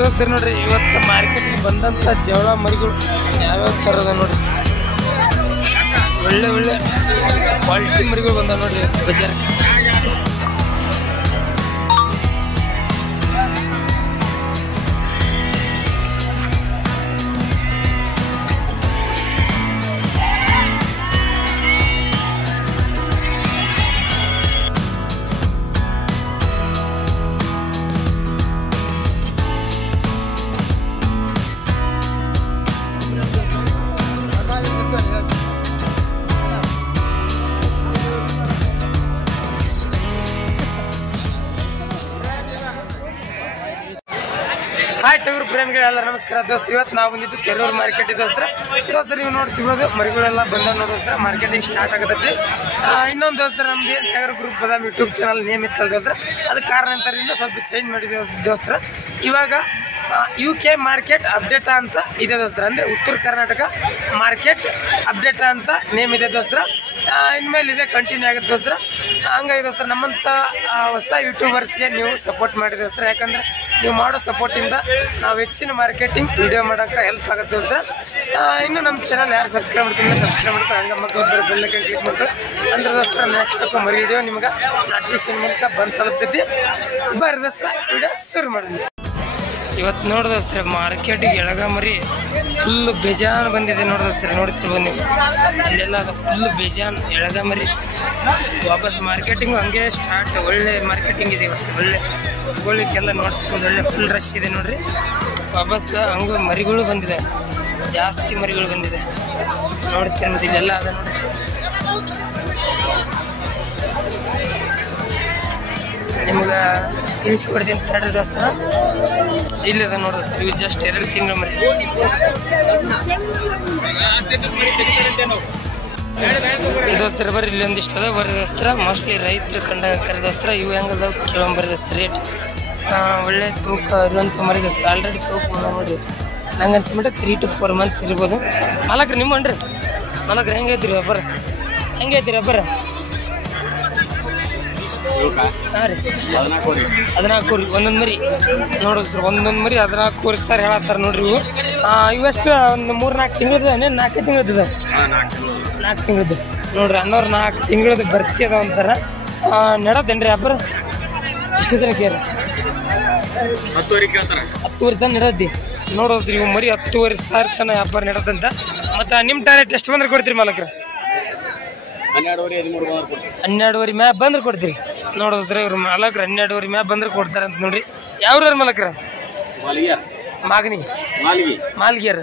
ದೋಸ್ತರು ನೋಡ್ರಿ ಇವತ್ತು ಮಾರ್ಕೆಟ್ಗೆ ಬಂದಂಥ ಜವಳ ಮರಿಗಳು ಯಾವ್ಯಾವ ಥರದ ನೋಡ್ರಿ ಒಳ್ಳೆ ಒಳ್ಳೆ ಕ್ವಾಲಿಟಿ ಮರಿಗಳು ಬಂದಾವ ನೋಡ್ರಿ ಬಜಾರ್. ಹಾಯ್ ಟಗರು ಪ್ರೇಮಿಗಳೆಲ್ಲ ನಮಸ್ಕಾರ ದೋಸ್ತರು. ಇವತ್ತು ನಾವು ಬಂದಿದ್ದು ಕೆರೂರು ಮಾರ್ಕೆಟ್ ದೋಸ್ತರು ನೀವು ನೋಡ್ತಿರ್ಬೋದು ಮರಿಗಳೆಲ್ಲ ಬಂದ ನೋಡೋಸ್ತರ ಮಾರ್ಕೆಟಿಂಗ್ ಸ್ಟಾರ್ಟ್ ಆಗತೈತಿ. ಇನ್ನೊಂದು ದೋಸ್ತರು ನಮ್ದು ಏನು ಟಗರು ಗ್ರೂಪ್ ಬದಾಮ್ ಯೂಟ್ಯೂಬ್ ಚಾನಲ್ ನೇಮ್ ಇತ್ತಲ್ಲ ದೋಸ್ತರು, ಅದಕ್ಕೆ ಕಾರಣಾಂತರದಿಂದ ಸ್ವಲ್ಪ ಚೇಂಜ್ ಮಾಡಿದ್ದೀವಿ ದೋಸ್ತರು. ಇವಾಗ UK ಮಾರ್ಕೆಟ್ ಅಪ್ಡೇಟ್ ಅಂತ ಇದೆ ದೋಸ್ತರ, ಅಂದರೆ ಉತ್ತರ ಕರ್ನಾಟಕ ಮಾರ್ಕೆಟ್ ಅಪ್ಡೇಟ್ ಅಂತ ನೇಮ್ ಇದೆ ದೋಸ್ತರ. ಇನ್ಮೇಲೆ ಇದೆ ಕಂಟಿನ್ಯೂ ಆಗುತ್ತೆ ದೋಸ್ತರ. ಹಂಗಾಗಿ ದೋಸ್ತರ ನಮ್ಮಂಥ ಹೊಸ ಯೂಟ್ಯೂಬರ್ಸ್ಗೆ ನೀವು ಸಪೋರ್ಟ್ ಮಾಡಿ ದೋಸ್ತರ, ಯಾಕಂದರೆ ನೀವು ಮಾಡೋ ಸಪೋರ್ಟಿಂದ ನಾವು ಹೆಚ್ಚಿನ ಮಾರ್ಕೆಟಿಂಗ್ ವಿಡಿಯೋ ಮಾಡೋಕ್ಕೆ ಹೆಲ್ಪ್ ಆಗುತ್ತೆ ದೋಸ್ತರ. ಇನ್ನು ನಮ್ಮ ಚಾನಲ್ ಯಾರು ಸಬ್ಸ್ಕ್ರೈಬ್ ಮಾಡ್ತೀನಿ ಸಬ್ಸ್ಕ್ರೈಬ್ ಮಾಡ್ತಾರೆ, ಹಂಗೆ ಮಕ್ಕಳು ಬೆಲ್ಲಕ್ಕೆ ಕ್ಲಿಕ್ ಮಾಡ್ತಾರೆ ಅಂದ್ರೆ ದೋಸ್ತರ ನೆಕ್ಸ್ಟ್ ಮರಿ ವಿಡಿಯೋ ನಿಮ್ಗೆ ನೋಟಿಫಿಕೇಶನ್ ಮೂಲಕ ಬಂದು ತಲುಪ್ತೈತಿ. ಬರ್ರಿ ದೋಸ್ತರ ವಿಡಿಯೋ ಶುರು ಮಾಡಿದ್ವಿ. ಇವತ್ತು ನೋಡಿದಸ್ತಾರೆ ಮಾರ್ಕೆಟಿಗೆ ಎಳಗ ಮರಿ ಫುಲ್ ಬೇಜಾನ್ ಬಂದಿದೆ ನೋಡಿದಸ್ತಾರೆ, ನೋಡ್ತಿರ್ಬೋದು ನೀವು ಅಲ್ಲೆಲ್ಲ ಅದು ಫುಲ್ ಬೇಜಾನ್ ಎಳಗ ಮರಿ. ವಾಪಸ್ ಮಾರ್ಕೆಟಿಂಗು ಹಂಗೆ ಸ್ಟಾರ್ಟ್, ಒಳ್ಳೆ ಮಾರ್ಕೆಟಿಂಗ್ ಇದೆ ಇವತ್ತು, ಒಳ್ಳೆ ತಗೊಳ್ಳಿಕ್ಕೆಲ್ಲ ನೋಡ್ತಿರ್ಬೋದು, ಒಳ್ಳೆ ಫುಲ್ ರಶ್ ಇದೆ ನೋಡ್ರಿ. ವಾಪಸ್ಗೆ ಹಂಗೆ ಮರಿಗಳು ಬಂದಿದೆ, ಜಾಸ್ತಿ ಮರಿಗಳು ಬಂದಿದೆ ನೋಡ್ತಿರ್ಬೋದು. ಇಲ್ಲೆಲ್ಲ ಅದ ನೋಡಿ, ನಿಮ್ಗೆ ತಿಳಿಸ್ಕೊಡ್ತೀನಿ ತಡ್ರಿ ದೋಸ್ತ. ಇಲ್ಲದ ನೋಡಿದ್ರೆ ಇವು ಜಸ್ಟ್ 2 ತಿಂಗಳ ಮರಿ. ದೋಸ್ತರ ಬರ್ರಿ ಇಲ್ಲಿ ಒಂದಿಷ್ಟು ಅದ ಬರ್ರಿ ದೋಸ್ತರ, ಮೋಸ್ಟ್ಲಿ ರೈತರು ಕಂಡಾಗ ಕರೆದೋಸ್ತರ. ಇವು ಹೆಂಗದ ಕೇಳಂಬರಿ ದೋಸ್ತ ರೇಟ್ ಒಳ್ಳೆ ತೂಕ ಇರುವಂಥ ಮರಿ ದೋಸ್ತ. ಆಲ್ರೆಡಿ ತೂಕ ಬಂದ ನೋಡಿರಿ, ನಂಗೆ ಅನ್ಸ್ಬಿಟ್ಟು 3 to 4 months ಇರ್ಬೋದು. ಮಾಲಕ್ರಿ ನಿಮ್ಮನ್ರಿ ಮಾಲಕ್ರಿ ಹೆಂಗೆ ಐತಿರಿ ಒಬ್ಬರ, ಹೆಂಗೆ ಐತಿರಿ ಒಬ್ಬರ? ಹಾಂ ರೀ 14 ರೀ ಒಂದೊಂದು ಮರಿ ನೋಡಿಸ್ರು, ಒಂದೊಂದು ಮರಿ 14 ಸಾವಿರ ಹೇಳತ್ತಾರೆ ನೋಡ್ರಿ. ಇವು ಇವಷ್ಟು ಒಂದು 3-4 ತಿಂಗಳದ, 4 ತಿಂಗಳದ, 4 ತಿಂಗಳದ್ದು ನೋಡ್ರಿ. ಅನ್ನೋರು 4 ತಿಂಗಳದ್ದು ಬರ್ತಿ ಅದ ಒಂಥರ ನೆಡೋದೇನ್ರಿ ಅಬ್ಬರ? ಎಷ್ಟು ದಿನ ಕೇಳಿ 10 ತನ ನೆಡೋದಿ ನೋಡೋದ್ರಿ. ಇವು ಮರಿ 10,000 ಸಾವಿರ ತನ ವ್ಯಾಪಾರ ನೆಡೋದಂತ. ಮತ್ತು ನಿಮ್ಮ ಟಾರ್ಗೆಟ್ ಎಷ್ಟು ಬಂದ್ರೆ ಕೊಡ್ತೀರಿ ಮಾಲಕ್ರ? 12,500 ಮ್ಯಾಗ ಬಂದ್ರೆ ಕೊಡ್ತೀರಿ ನೋಡೋದ್ರಿ. ಇವ್ರು ಮಾಲಕ್ರ 12,500 ಮ್ಯಾಗ ಬಂದ್ರೆ ಕೊಡ್ತಾರೆ ಅಂತ ನೋಡ್ರಿ. ಯಾವ್ರ ಮಾಲಕ್ರ? ಮಾಗನಿ ಮಾಲ್ಗಿಯರ್,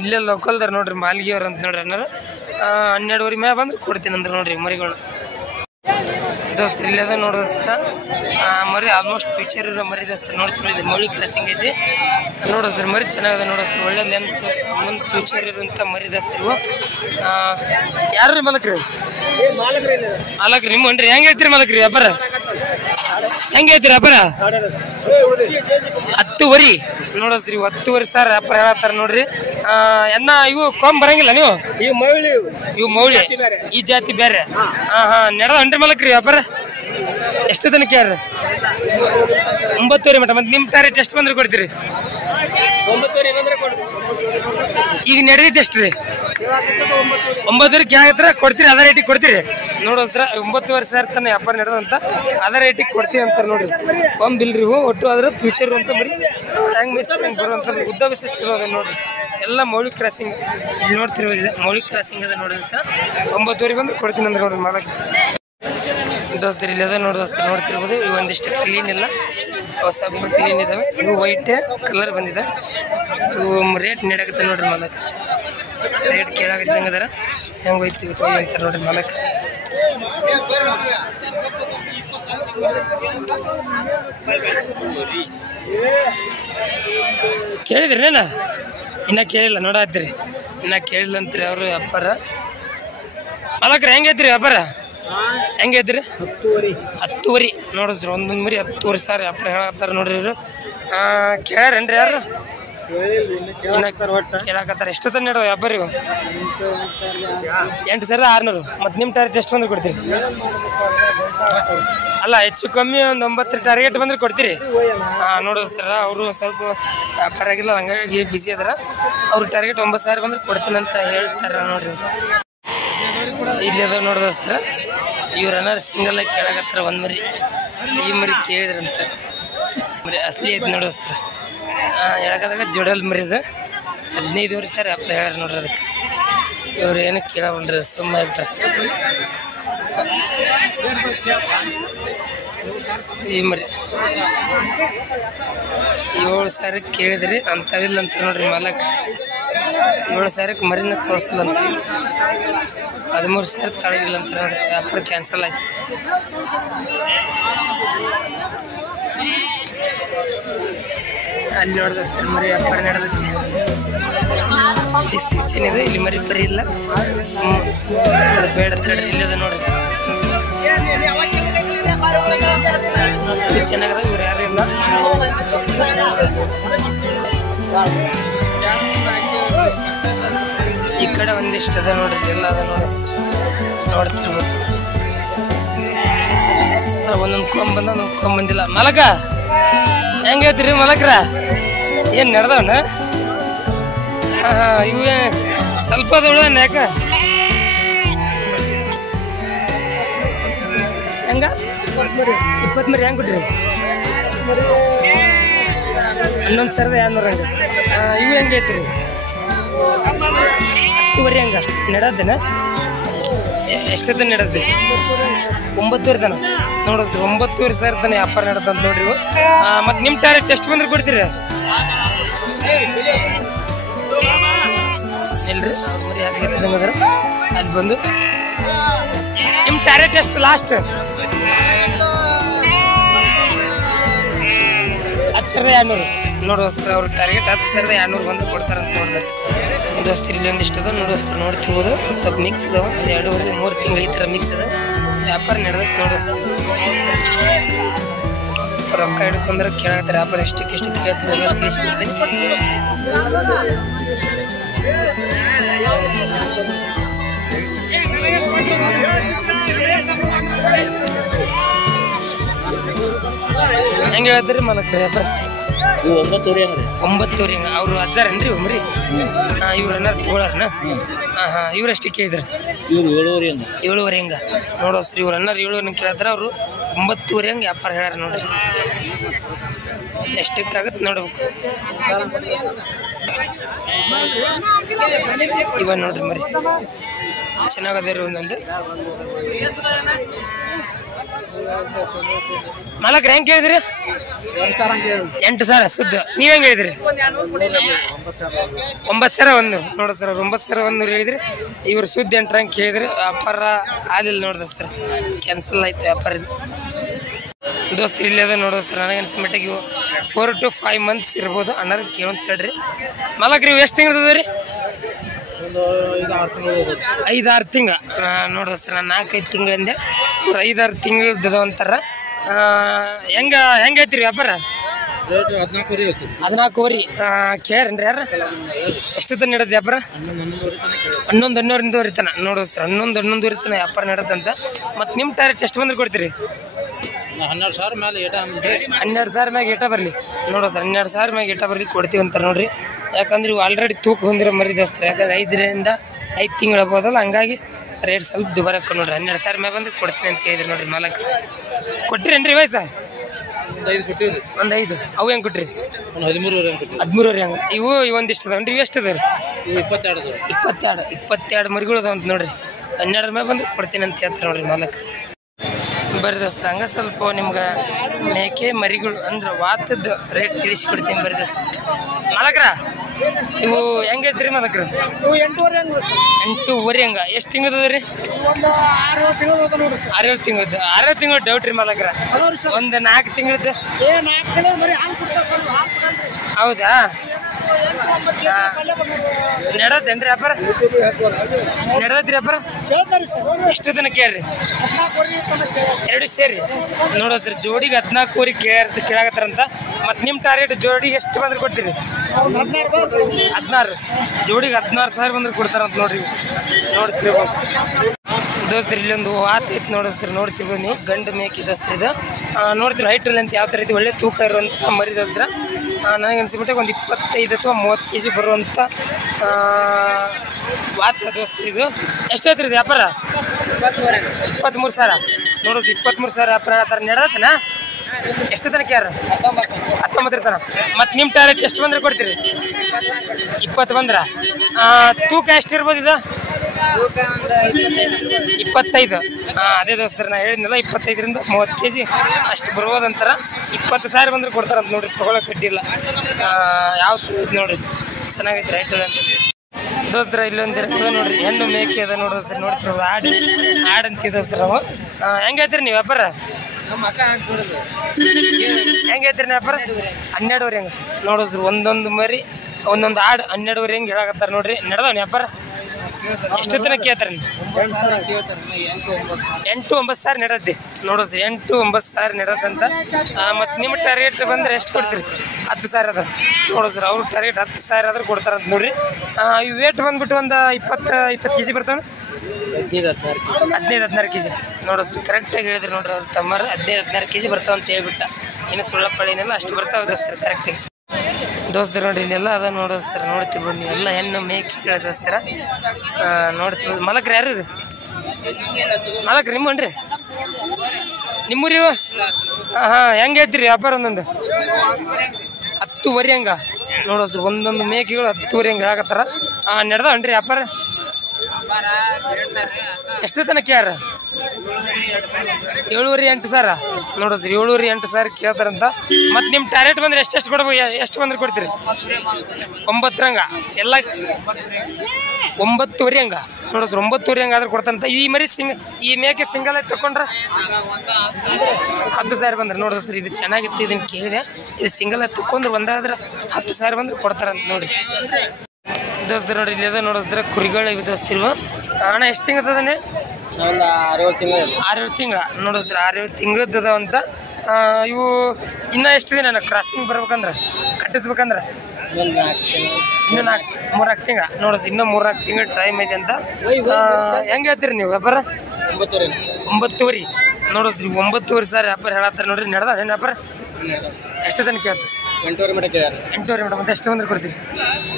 ಇಲ್ಲೇ ಲೋಕಲ್ದಾರ ನೋಡ್ರಿ, ಮಾಲ್ಗಿಯವ್ರು ಅಂತ ನೋಡ್ರಿ. ಅನ್ನಾರು 12,500 ಮ್ಯಾಗ ಬಂದ್ರೆ ಕೊಡ್ತೀನಿ ಅಂದ್ರೆ ನೋಡ್ರಿ ಮರಿಗಳು ದೋಸ್ತರ. ಇಲ್ಲದ ನೋಡೋಸ್ತರ ಮರಿ ಆಲ್ಮೋಸ್ಟ್ ಫ್ಯೂಚರ್ ಇರೋ ಮರಿ ದೋಸ್ತರ ನೋಡ್ತಿರೋದು. ಮೌಳಿ ಕ್ರಾಸಿಂಗ್ ಐತಿ ನೋಡೋಸ್ತಾರೆ, ಮರಿ ಚೆನ್ನಾಗಿದೆ ನೋಡೋಸ್ತಾರೆ, ಒಳ್ಳೆ ಲೆಂತ್ ಮುಂದೆ ಫ್ಯೂಚರ್ ಇರುವಂಥ ಮರಿ ದೋಸ್ತರು. ಯಾರು ರೀ ಮಾಲಕ್ರಿ? ಮಾಲಕ್ರಿ ನಿಮ್ಮನ್ರಿ ಹೆಂಗೆ ಐತಿರಿ ಮಾಲಕ್ರಿ ವ್ಯಾಪಾರ? ಹೆಂಗೆ ಐತಿರಿ ವ್ಯಾಪಾರ? 10,000 ನೋಡೋಸ್ರಿ, 10,000 ಸಾವಿರ ವ್ಯಾಪಾರ ಹೇಳತ್ತಾರ ನೋಡ್ರಿ. ಎನ್ನ ಇವು ಕೊಂಬ್ ಬರಂಗಿಲ್ಲ ನೀವು? ಇವು ಮೌಳಿ ಈ ಜಾತಿ ಬೇರೆ. ನೆಡದನ್ರಿ ಮಾಲಕ್ರಿ ವ್ಯಾಪಾರ? ಎಷ್ಟು ತನಕ ಯಾರು? 9,000 ಮಟ್ಟ. ಮತ್ತೆ ನಿಮ್ಮ ಟಾರ್ಗೆಟ್ ಎಷ್ಟು ಬಂದ್ರೆ ಕೊಡ್ತೀರಿ? 9,000 ಈಗ ನಡೆದೈತೆ ಎಷ್ಟು ರೀ? 9,000 ಆಗತ್ರ ಕೊಡ್ತೀರಿ, ಅದೇ ರೇಟಿಗೆ ಕೊಡ್ತೀರಿ ನೋಡೋಸ್ರ. 9,000 ಸಾವಿರ ತನ ವ್ಯಾಪಾರ ನಡೆದಂತ ಅದೇ ರೇಟಿಗೆ ಕೊಡ್ತೀವಿ ಅಂತಾರೆ ನೋಡ್ರಿ. ಕೊಂಬಿಲ್ರಿ ಇವು ಒಟ್ಟು, ಅದ್ರ ಫ್ಯೂಚರ್ ಅಂತ ಮರಿ ಹೆಂಗೆ ಮಿಸ್ತಾರೆ ಹೆಂಗೆ ಬರುವಂಥ ಉದ್ದ ಬಿಸಿ ಚಲೋ ಅದ ನೋಡ್ರಿ. ಎಲ್ಲ ಮೌಳಿ ಕ್ರಾಸಿಂಗ್ ಇಲ್ಲಿ ನೋಡ್ತಿರೋದಿದೆ, ಮೌಳಿ ಕ್ರಾಸಿಂಗ್ ಅದ ನೋಡಿದ್ರೆ 9,000 ಬಂದ್ರೆ ಕೊಡ್ತೀನಿ ಅಂದ್ರೆ ನೋಡ್ರಿ ಮಾಲಕ್ ದೋಸ್ತರು. ಇಲ್ಲಿ ಅದ ನೋಡಿದೋಸ್ತಾರೆ ನೋಡ್ತಿರ್ಬೋದು. ಇವು ಒಂದಿಷ್ಟು ಕ್ಲೀನ್ ಇಲ್ಲ, ಸ್ವಲ್ಪ ಕ್ಲೀನ್ ಇದಾವೆ. ಇವು ವೈಟ್ ಕಲರ್ ಬಂದಿದೆ. ಇವು ರೇಟ್ ನೀಡಾಗುತ್ತೆ ನೋಡ್ರಿ ಮಾಲಕ್, ರೇಟ್ ಕೇಳಾಗತ್ತಂಗೆ ಅದಾರ. ಹೆಂಗೆ ಹೋಯ್ತು ಇವತ್ತು ಅಂತಾರೆ ನೋಡ್ರಿ ಮಾಲಕ್. ಕೇಳಿದ್ರೇನ? ಇನ್ನ ಕೇಳಿಲ್ಲ ನೋಡಾತ್ರಿ, ಇನ್ನ ಕೇಳಿಲ್ಲ ಅಂತೀರಿ ಅವರು ವ್ಯಾಪಾರ. ಮಾಲಕ್ರಿ ಹೆಂಗೈತ್ರಿ ವ್ಯಾಪಾರ? ಹೆಂಗೈತ್ರಿ? 10,000 ನೋಡಿಸ್ರಿ. ಒಂದೊಂದು ಮರಿ 10,000 ಸಾವಿರ ವ್ಯಾಪಾರ ಹೇಳತ್ತಾರ ನೋಡ್ರಿ ಇವರು. ಕೇಳ್ಯಾರೇನ್ರಿ ಯಾರು? ಕೇಳಾಕತ್ತಾರ ಎಷ್ಟು ತನ ನೀಡೋ ವ್ಯಾಪಾರಿ 8,600 ಮತ್ತು ನಿಮ್ಮ ಟಾರ್ಗೆಟ್ ಎಷ್ಟು ಬಂದ್ರೆ ಕೊಡ್ತೀರಿ ಅಲ್ಲ ಹೆಚ್ಚು ಕಮ್ಮಿ ಒಂದು 9 ಟಾರ್ಗೆಟ್ ಬಂದ್ರೆ ಕೊಡ್ತೀರಿ ನೋಡಿಸ್ತಾರ ಅವರು ಸ್ವಲ್ಪ ವ್ಯಾಪಾರ ಆಗಿಲ್ಲ ಹಂಗಾಗಿ ಬಿಸಿ ಅದಾರ ಅವ್ರ ಟಾರ್ಗೆಟ್ 9,000 ಬಂದ್ರೆ ಕೊಡ್ತೀನಂತ ಹೇಳ್ತಾರ ನೋಡ್ರಿ ಇಲ್ಲಿ ಅದ ನೋಡಿಸ್ತಾರ ಇವ್ರನ್ನ ಸಿಂಗಲ್ ಆಗಿ ಕೇಳಾಕತ್ತಾರ ಒಂದು ಮರಿ ಈ ಮರಿ ಕೇಳಿದ್ರಂತ ಮರಿ ಅಸಲಿ ಐತೆ ನೋಡಿಸ್ತಾರ ಹೇಳಕದಾಗ ಜೋಡಲ್ ಮರಿದು 15 ವರ್ಷ ಅಪ್ಪ ಹೇಳ್ಯಾರ ನೋಡ್ರಿ ಅದಕ್ಕೆ ಇವ್ರು ಏನಕ್ಕೆ ಕೇಳಬಲ್ರಿ ಸುಮ್ಮನೆ ಬಿಟ್ರೆ ಈ ಮರಿ 7,000 ಕೇಳಿದ್ರಿ ಅಂಥವಿಲ್ಲ ಅಂತ ನೋಡ್ರಿ ಮಾಲಕ್ 7,000 ಮರಿನ ತೋರಿಸಲ್ಲ ಅಂತ 13,000 ತಳಗಿಲ್ಲ ಅಂತ ನೋಡ್ರಿ ವ್ಯಾಪಾರ ಕ್ಯಾನ್ಸಲ್ ಆಯ್ತು ಅಲ್ಲಿ ನೋಡಿದಸ್ತಾರೆ ಮರಿ ವ್ಯಾಪಾರ ನಡೆದೈತಿ ಡಿಸ್ಕ್ರಿಪ್ಷನ್ ಇದೆ ಇಲ್ಲಿ ಮರಿ ಬರೀ ಇಲ್ಲ ಅದು ಬೇಡ ತಡ್ರಿ ಇಲ್ಲದ ನೋಡ್ರಿ ಇದು ಚೆನ್ನಾಗದ ಇವ್ರು ಯಾರು ಇಲ್ಲ ಈ ಕಡೆ ಒಂದಿಷ್ಟು ಅದ ನೋಡ್ರಿ ಎಲ್ಲ ಅದ ನೋಡಿಸ್ತಾರೆ ನೋಡ್ತಿರ್ಬೋದು ಒಂದೊಂದು ಕೊಂಬ್ ಬಂದ ಒಂದೊಂದು ಕೊಂಬ್ ಬಂದಿಲ್ಲ ಮಲಕ ಹೆಂಗೆ ಹೇಳ್ತೀರಿ ಮಲಕ್ರ ಏನು ನಡೆದವನ ಇವು ಸ್ವಲ್ಪ ಅದವಳ ಯಾಕ ಹೆಂಗ 20 ಮರಿ ಹೆಂಗೆ ಕೊಟ್ಟಿರಿ 11,200 ಹಂಗೆ ಇವು ಹೆಂಗೆ ಐತ್ರಿ 10 ಹಂಗೆ ನಡದ್ದೇನ ಎಷ್ಟೊತ್ತ ನಡದ್ದೆ 9 ತನ ನೋಡಿಸ್ 9,000 ತನ ವ್ಯಾಪಾರ ನಡತ್ತಂತ ನೋಡ್ರಿ ಮತ್ತು ನಿಮ್ಮ ಟಾರ್ಗೆಟ್ ಎಷ್ಟು ಬಂದ್ರೆ ಕೊಡ್ತೀರಿ ಇಲ್ರಿ ಮರಿ ಅಲ್ಲಿ ಬಂದು ನಿಮ್ಮ ಟಾರ್ಗೆಟ್ ಎಷ್ಟು ಲಾಸ್ಟ್ 10,200 ನೋಡೋಸ್ತಾರೆ ಅವ್ರ ಟಾರ್ಗೆಟ್ 10,200 ಬಂದು ಕೊಡ್ತಾರಂತ ನೋಡಿದಸ್ತಾರೆ ದೋಸ್ತಿರಿ ಇಲ್ಲಿ ಒಂದಿಷ್ಟು ಅದ ನೋಡಿಸ್ತಾರೆ ನೋಡ್ತಿರ್ಬೋದು ಸ್ವಲ್ಪ ಮಿಕ್ಸ್ ಅದಾವ 2-3 ತಿಂಗಳು ಈ ಥರ ಮಿಕ್ಸ್ ಅದ ವ್ಯಾಪಾರ ನಡೆದಕ್ಕೆ ನೋಡಿಸ್ತೀವಿ ರೊಕ್ಕ ಹಿಡ್ಕೊಂಡ್ರೆ ಕೇಳತ್ತಾರೆ ವ್ಯಾಪಾರ ಎಷ್ಟಕ್ಕೆ ಎಷ್ಟು ಕೇಳ್ತಾರೆ ಎಲ್ಲ ತಿಳಿಸ್ಬಿಡ್ತೀನಿ ಹೆಂಗೆ ಹೇಳ್ತೀರಿ ಮಲಕ್ರಿ ವ್ಯಾಪಾರ 9,000 ಹಂಗ ಅವ್ರು ಅಜ್ಜಾರೇನ್ರಿ ಒಮ್ರಿ ಇವ್ರು ಏನಾರು ತಗೊಳಾರನ ಇವ್ರು ಎಷ್ಟು ಕೇಳಿದ್ರು ಇವ್ರು 7,500 ಹಂಗ ನೋಡೋಸ್ರಿ ಇವ್ರು ಅನ್ನಾರು 7,000 ಕೇಳತ್ತಾರ ಅವರು 9,000 ಹಂಗೆ ವ್ಯಾಪಾರ ಹೇಳ್ಯಾರ ನೋಡ್ರಿ ಎಷ್ಟಕ್ಕಾಗತ್ತೆ ನೋಡ್ಬೇಕು ಇವ ನೋಡ್ರಿ ಮರಿ ಚೆನ್ನಾಗದ ರೀ ಒಂದೊಂದು ಮಾಲಕ್ರ ಹೆಂಗೆ ಕೇಳಿದ್ರಿ 8,000 ಸುದ್ದ ನೀವ್ ಹೆಂಗೆ ಹೇಳಿದ್ರಿ 9,000 ಒಂದು ನೋಡ ಸರ್ 9,000 ಒಂದು ಹೇಳಿದ್ರಿ ಇವ್ರು ಸುದ್ದಿ 8 ಹಂಗೆ ಕೇಳಿದ್ರಿ ವ್ಯಾಪಾರ ಆಲಿಲ್ಲ ನೋಡ್ದ ಸರ್ ಕ್ಯಾನ್ಸಲ್ ಆಯ್ತು ವ್ಯಾಪಾರ ದೋಸ್ತರು ಇಲ್ಲಿ ಅದ ನೋಡೋಸ್ತಾರ ನನಗೆ ಅನ್ಸಿದ ಮಟ್ಟಿಗೆ ಇವು 4 to 5 months ಇರ್ಬೋದು ಅಣ್ಣಾರ ಕೇಳಂತ ಹೇಳ್ರಿ ಮಾಲಕ್ರಿ ಇವು ಎಷ್ಟು ತಿಂಗಳು ರೀ 5-6 ತಿಂಗಳ ನೋಡೋಸ್ತಾರ ನಾನು 4-5 ತಿಂಗಳಿಂದ ಇವ್ರು 5-6 ತಿಂಗಳದ ಅಂತಾರ ಹೆಂಗೆ ಐತ್ರಿ ವ್ಯಾಪಾರ 14,000 ಕೇಳ್ರೇನ್ರಿ ಯಾರ ಎಷ್ಟು ತನ ನಡೆದ ವ್ಯಾಪಾರ 11,200 ತನ ನೋಡೋಸ್ತಾರ 11,200 ತನ ವ್ಯಾಪಾರ ನಡೆದಂತ ಮತ್ತು ನಿಮ್ಮ ಟಾರ್ಗೆಟ್ ಎಷ್ಟು ಬಂದ್ರೆ ಕೊಡ್ತೀರಿ 12,000 ಮೇಲೆ ಏಟ 12,000 ಮ್ಯಾಗ ಏಟ ಬರಲಿ ನೋಡೋ ಸರ್ 12,000 ಮ್ಯಾಗ ಏಟ ಬರಲಿ ಕೊಡ್ತೀವಿ ಅಂತಾರೆ ನೋಡ್ರಿ ಯಾಕಂದ್ರೆ ಇವು ಆಲ್ರೆಡಿ ತೂಕ ಹೊಂದಿರೋ ಮರಿ ದೋಸ್ತಾರೆ ಯಾಕಂದ್ರೆ 5 ತಿಂಗಳು ಆಗ್ಬೋದಲ್ಲ ಹಂಗಾಗಿ ರೇಟ್ ಸ್ವಲ್ಪ ದುಬಾರಿ ಹಾಕೋ ನೋಡ್ರಿ 12,000 ಮ್ಯಾಗ ಬಂದು ಕೊಡ್ತೀನಿ ಅಂತ ಹೇಳಿದ್ರಿ ನೋಡ್ರಿ ಮಾಲಕ್ ಕೊಟ್ಟಿರೇನ್ರಿ ವಯಸ್ಸ ಒಂದು 5 ಅವು ಹೆಂಗೆ ಕೊಟ್ರಿ 13,000 ಹಂಗೆ ಇವು ಒಂದಿಷ್ಟು ಅದಾವನ್ರಿ ಇವು ಎಷ್ಟು ಅದಾವ್ರಿ 22 ಮರಿಗಳು ಅದಾವ ಅಂತ ನೋಡ್ರಿ 12 ಮ್ಯಾಗ ಬಂದು ಕೊಡ್ತೀನಿ ಅಂತ ಹೇಳ್ತಾರೆ ನೋಡ್ರಿ ಮಾಲಕ್ ಬರ್ರಿ ದೋಸ್ತ ಹಂಗೆ ಸ್ವಲ್ಪ ನಿಮ್ಗೆ ಮೇಕೆ ಮರಿಗಳು ಅಂದ್ರೆ ವಾತದ ರೇಟ್ ತಿಳಿಸಿ ಕೊಡ್ತೀನಿ ಬರ್ರಿ ದೋಸ್ತ ಮಾಲಕ್ರ ಇವು ಹೆಂಗೆ ಐತ್ರಿ ಮಾಲಕ್ರ 8,500 ಹಂಗೆ ಎಷ್ಟು ತಿಂಗಳದ ರೀ 6-7 ತಿಂಗಳದ್ದು 6 ತಿಂಗಳು ಡೌಟ್ ರೀ ಮಾಲಕ್ರ ಒಂದು 4 ತಿಂಗಳದ್ದು ಹೌದಾ ನೆಡತ್ತೇನ್ರಿ ವ್ಯಾಪಾರ ನೆಡದತ್ರಿ ವ್ಯಾಪಾರ ಎಷ್ಟು ತನಕ ಕೇಳ್ರಿ ಎರಡು ಸೇರಿ ನೋಡೋ ಸರ್ ಜೋಡಿಗೆ 14 ಕೇಳಾಕತ್ತಾರಂತ ಮತ್ತು ನಿಮ್ಮ ಟಾರ್ಗೆಟ್ ಜೋಡಿ ಎಷ್ಟು ಬಂದ್ರೆ ಕೊಡ್ತೀರಿ 16 ಜೋಡಿಗೆ 16,000 ಬಂದ್ರೆ ಕೊಡ್ತಾರಂತ ನೋಡ್ರಿ ನೋಡ್ತೀವಿ ದೋಸ್ತ್ರಿ ಇಲ್ಲೊಂದು ವಾತ್ ಐತಿ ನೋಡಿಸ್ರಿ ನೋಡ್ತಿರ್ಬೋದು ನೀವು ಗಂಡು ಮೇಕಿ ದೋಸ್ತ್ರಿ ಇದು ನೋಡ್ತೀರಿ ಹೈಟ್ರಲ್ಲಿ ಅಂತ ಯಾವ ಥರ ಐತಿ ಒಳ್ಳೆ ತೂಕ ಇರುವಂಥ ಮರಿ ದೋಸ್ತ್ರ ನನಗೆ ಅನ್ಸಿಬಿಟ್ಟೆ ಒಂದು 25 ಅಥವಾ 30 kg ಬರುವಂಥ ವಾತ್ ದೋಸ್ತ್ರಿ ಇದು ಎಷ್ಟೈತ್ರಿ ಇದು ವ್ಯಾಪಾರ 23,000 ನೋಡೋದು 23,000 ವ್ಯಾಪಾರ ಹೇಳ್ತಾರೆ ನೆಡತ್ತನ ಎಷ್ಟು ತನಕ ಯಾರು 19 ತನ ಮತ್ತು ನಿಮ್ಮ ಟಾರ್ಗೆಟ್ ಎಷ್ಟು ಬಂದ್ರೆ ಕೊಡ್ತೀರಿ 20 ಬಂದ್ರೆ ತೂಕ ಎಷ್ಟು ಇರ್ಬೋದು ಇದು 25 ಅದೇ ದೋಸ್ತರ ನಾ ಹೇಳಿದ್ನಲ್ಲ 25ರಿಂದ 30 kg ಅಷ್ಟು ಬರ್ಬೋದಂತಾರ 20,000 ಬಂದ್ರೆ ಕೊಡ್ತಾರಂತ ನೋಡ್ರಿ ತೊಗೊಳಕ್ಕೆ ಅಡ್ಡಿಲ್ಲ ಯಾವ ಥರ ಇದು ನೋಡ್ರಿ ಚೆನ್ನಾಗೈತೆ ರೈಟ್ ಅಂತ ದೋಸ್ತರ ಇಲ್ಲೊಂದು ನೋಡ್ರಿ ಹೆಣ್ಣು ಮೇಕೆ ಅದ ನೋಡ್ರಿ ಸರ್ ನೋಡ್ತಿರೋದು ಆಡಂತ ದೋಸ್ತರ ನಾವು ಹೆಂಗೆ ಹೇಳ್ತೀರಿ ನೀವು ವ್ಯಾಪಾರ ಹೆಂಗೆ ಹೇಳ್ತೀರಿ ನೀವು ವ್ಯಾಪಾರ 12 ಹೆಂಗೆ ನೋಡೋಸ್ರಿ ಒಂದೊಂದು ಮರಿ ಒಂದೊಂದು ಆಡು 12 ಹೆಂಗೆ ಹೇಳಾಕತ್ತಾರ ನೋಡ್ರಿ ನಡೆದವ್ ವ್ಯಾಪಾರ ಎಷ್ಟು ತನಕ ಕೇಳ್ತಾರೆ 8-9,000 ನೆಡತ್ತೆ ನೋಡೋದ್ರಿ 8-9,000 ನೆಡತ್ತಂತ ಮತ್ತು ನಿಮ್ಮ ಟಾರ್ಗೆಟ್ ಬಂದರೆ ಎಷ್ಟು ಕೊಡ್ತೀರಿ 10,000 ಅದ ನೋಡೋದ್ರಿ ಅವ್ರ ಟಾರ್ಗೆಟ್ 10,000 ಆದ್ರೆ ಕೊಡ್ತಾರಂತ ನೋಡ್ರಿ ಇವು ವೇಟ್ ಬಂದ್ಬಿಟ್ಟು ಒಂದು 20 kg ಬರ್ತಾವೆ 15-16 kg ನೋಡೋದ್ರಿ ಕರೆಕ್ಟಾಗಿ ಹೇಳಿದ್ರಿ ನೋಡ್ರಿ ಅವ್ರ ತಮ್ಮರು 15-16 kg ಬರ್ತಾವ ಅಂತ ಹೇಳ್ಬಿಟ್ಟ ಇನ್ನು ಸುಳ್ಳಪ್ಪಳಿನೆಲ್ಲ ಅಷ್ಟು ಬರ್ತಾವೆ ದೋಸ್ತರ ಕರೆಕ್ಟಾಗಿ ದೋಸ್ತರ ನೋಡ್ರಿ ಇಲ್ಲೆಲ್ಲ ಅದ ನೋಡೋಸ್ತಾರ ನೋಡ್ತಿರ್ಬೋದು ನೀವು ಎಲ್ಲ ಹೆಣ್ಣು ಮೇಕೆ ಕೇಳಿದೋಸ್ತಾರ ನೋಡ್ತಿರ್ಬೋದು ಮಲಕ್ರಿ ಯಾರು ರೀ ಮಲಕ್ರಿ ನಿಮ್ಮನ್ರಿ ನಿಮ್ಮೂರಿ ಹೆಂಗೆ ಹೇಳ್ತೀರಿ ವ್ಯಾಪಾರ ಒಂದೊಂದು 10,000 ಹಂಗೆ ನೋಡೋಸ್ರಿ ಒಂದೊಂದು ಮೇಕೆಗಳು 10,000 ಹಂಗೆ ಹೇಳಕತ್ತಾರ ನಡೆದವನ್ರಿ ವ್ಯಾಪಾರ ಎಷ್ಟು ತನಕ ಯಾರು 7,500-8,000 ನೋಡೋದ್ರಿ 7,500-8,000 ಕೇಳ್ತಾರಂತ ಮತ್ತು ನಿಮ್ಮ ಟಾರ್ಗೆಟ್ ಬಂದ್ರೆ ಎಷ್ಟು ಕೊಡ್ಬೇಕು ಎಷ್ಟು ಬಂದ್ರೆ ಕೊಡ್ತೀರಿ 9 ಹಂಗೆ ಎಲ್ಲ 9,000 ಹಂಗೆ ನೋಡೋದ್ರಿ 9,000 ಹಂಗೆ ಆದ್ರೆ ಕೊಡ್ತಾರಂತ ಈ ಮರಿ ಈ ಮೇಕೆ ಸಿಂಗಲ್ ಆಗಿ ತಗೊಂಡ್ರೆ 10,000 ಬಂದ್ರೆ ನೋಡೋದ್ರಿ ಇದು ಚೆನ್ನಾಗಿತ್ತು ಇದನ್ನು ಕೇಳಿದೆ ಇದು ಸಿಂಗಲ್ ಆಗಿ ತಗೊಂಡ್ರೆ ಒಂದಾದ್ರೆ 10,000 ಬಂದ್ರೆ ಕೊಡ್ತಾರಂತ ನೋಡಿ ದೋಸ್ತರ ನೋಡ್ರಿ ಇಲ್ಲಿ ಅದ ನೋಡೋದ್ರೆ ಕುರಿಗಳು ಇವು ದೋಸ್ತಿರುವ ಹಣ ಎಷ್ಟು ತಿಂಗಳದಾನೆ 6-7 ತಿಂಗಳ ನೋಡಿಸ್ರಿ 6-7 ತಿಂಗಳದ್ದು ಅಂತ ಇವು ಇನ್ನೂ ಎಷ್ಟು ದಿನ ಕ್ರಾಸಿಂಗ್ ಬರ್ಬೇಕಂದ್ರೆ ಕಟ್ಟಿಸ್ಬೇಕಂದ್ರೆ ಇನ್ನೂ 3-4 ತಿಂಗಳ ನೋಡಿಸ್ರಿ ಇನ್ನೂ 3-4 ತಿಂಗಳ ಟೈಮ್ ಐತೆ ಅಂತ ಹೆಂಗೆ ಹೇಳ್ತೀರಿ ನೀವು ವ್ಯಾಪಾರ 9,000 ನೋಡಿಸ್ರಿ 9,000 ವ್ಯಾಪಾರ ಹೇಳತ್ತಾರೆ ನೋಡ್ರಿ ನಡೆದ ಏನು ವ್ಯಾಪಾರ ಎಷ್ಟು ತನಕ ಕೇಳ್ತಾರೆ 8,000 ಮತ್ತೆ ಎಷ್ಟು ಬಂದ್ರೆ ಕೊಡ್ತೀರಿ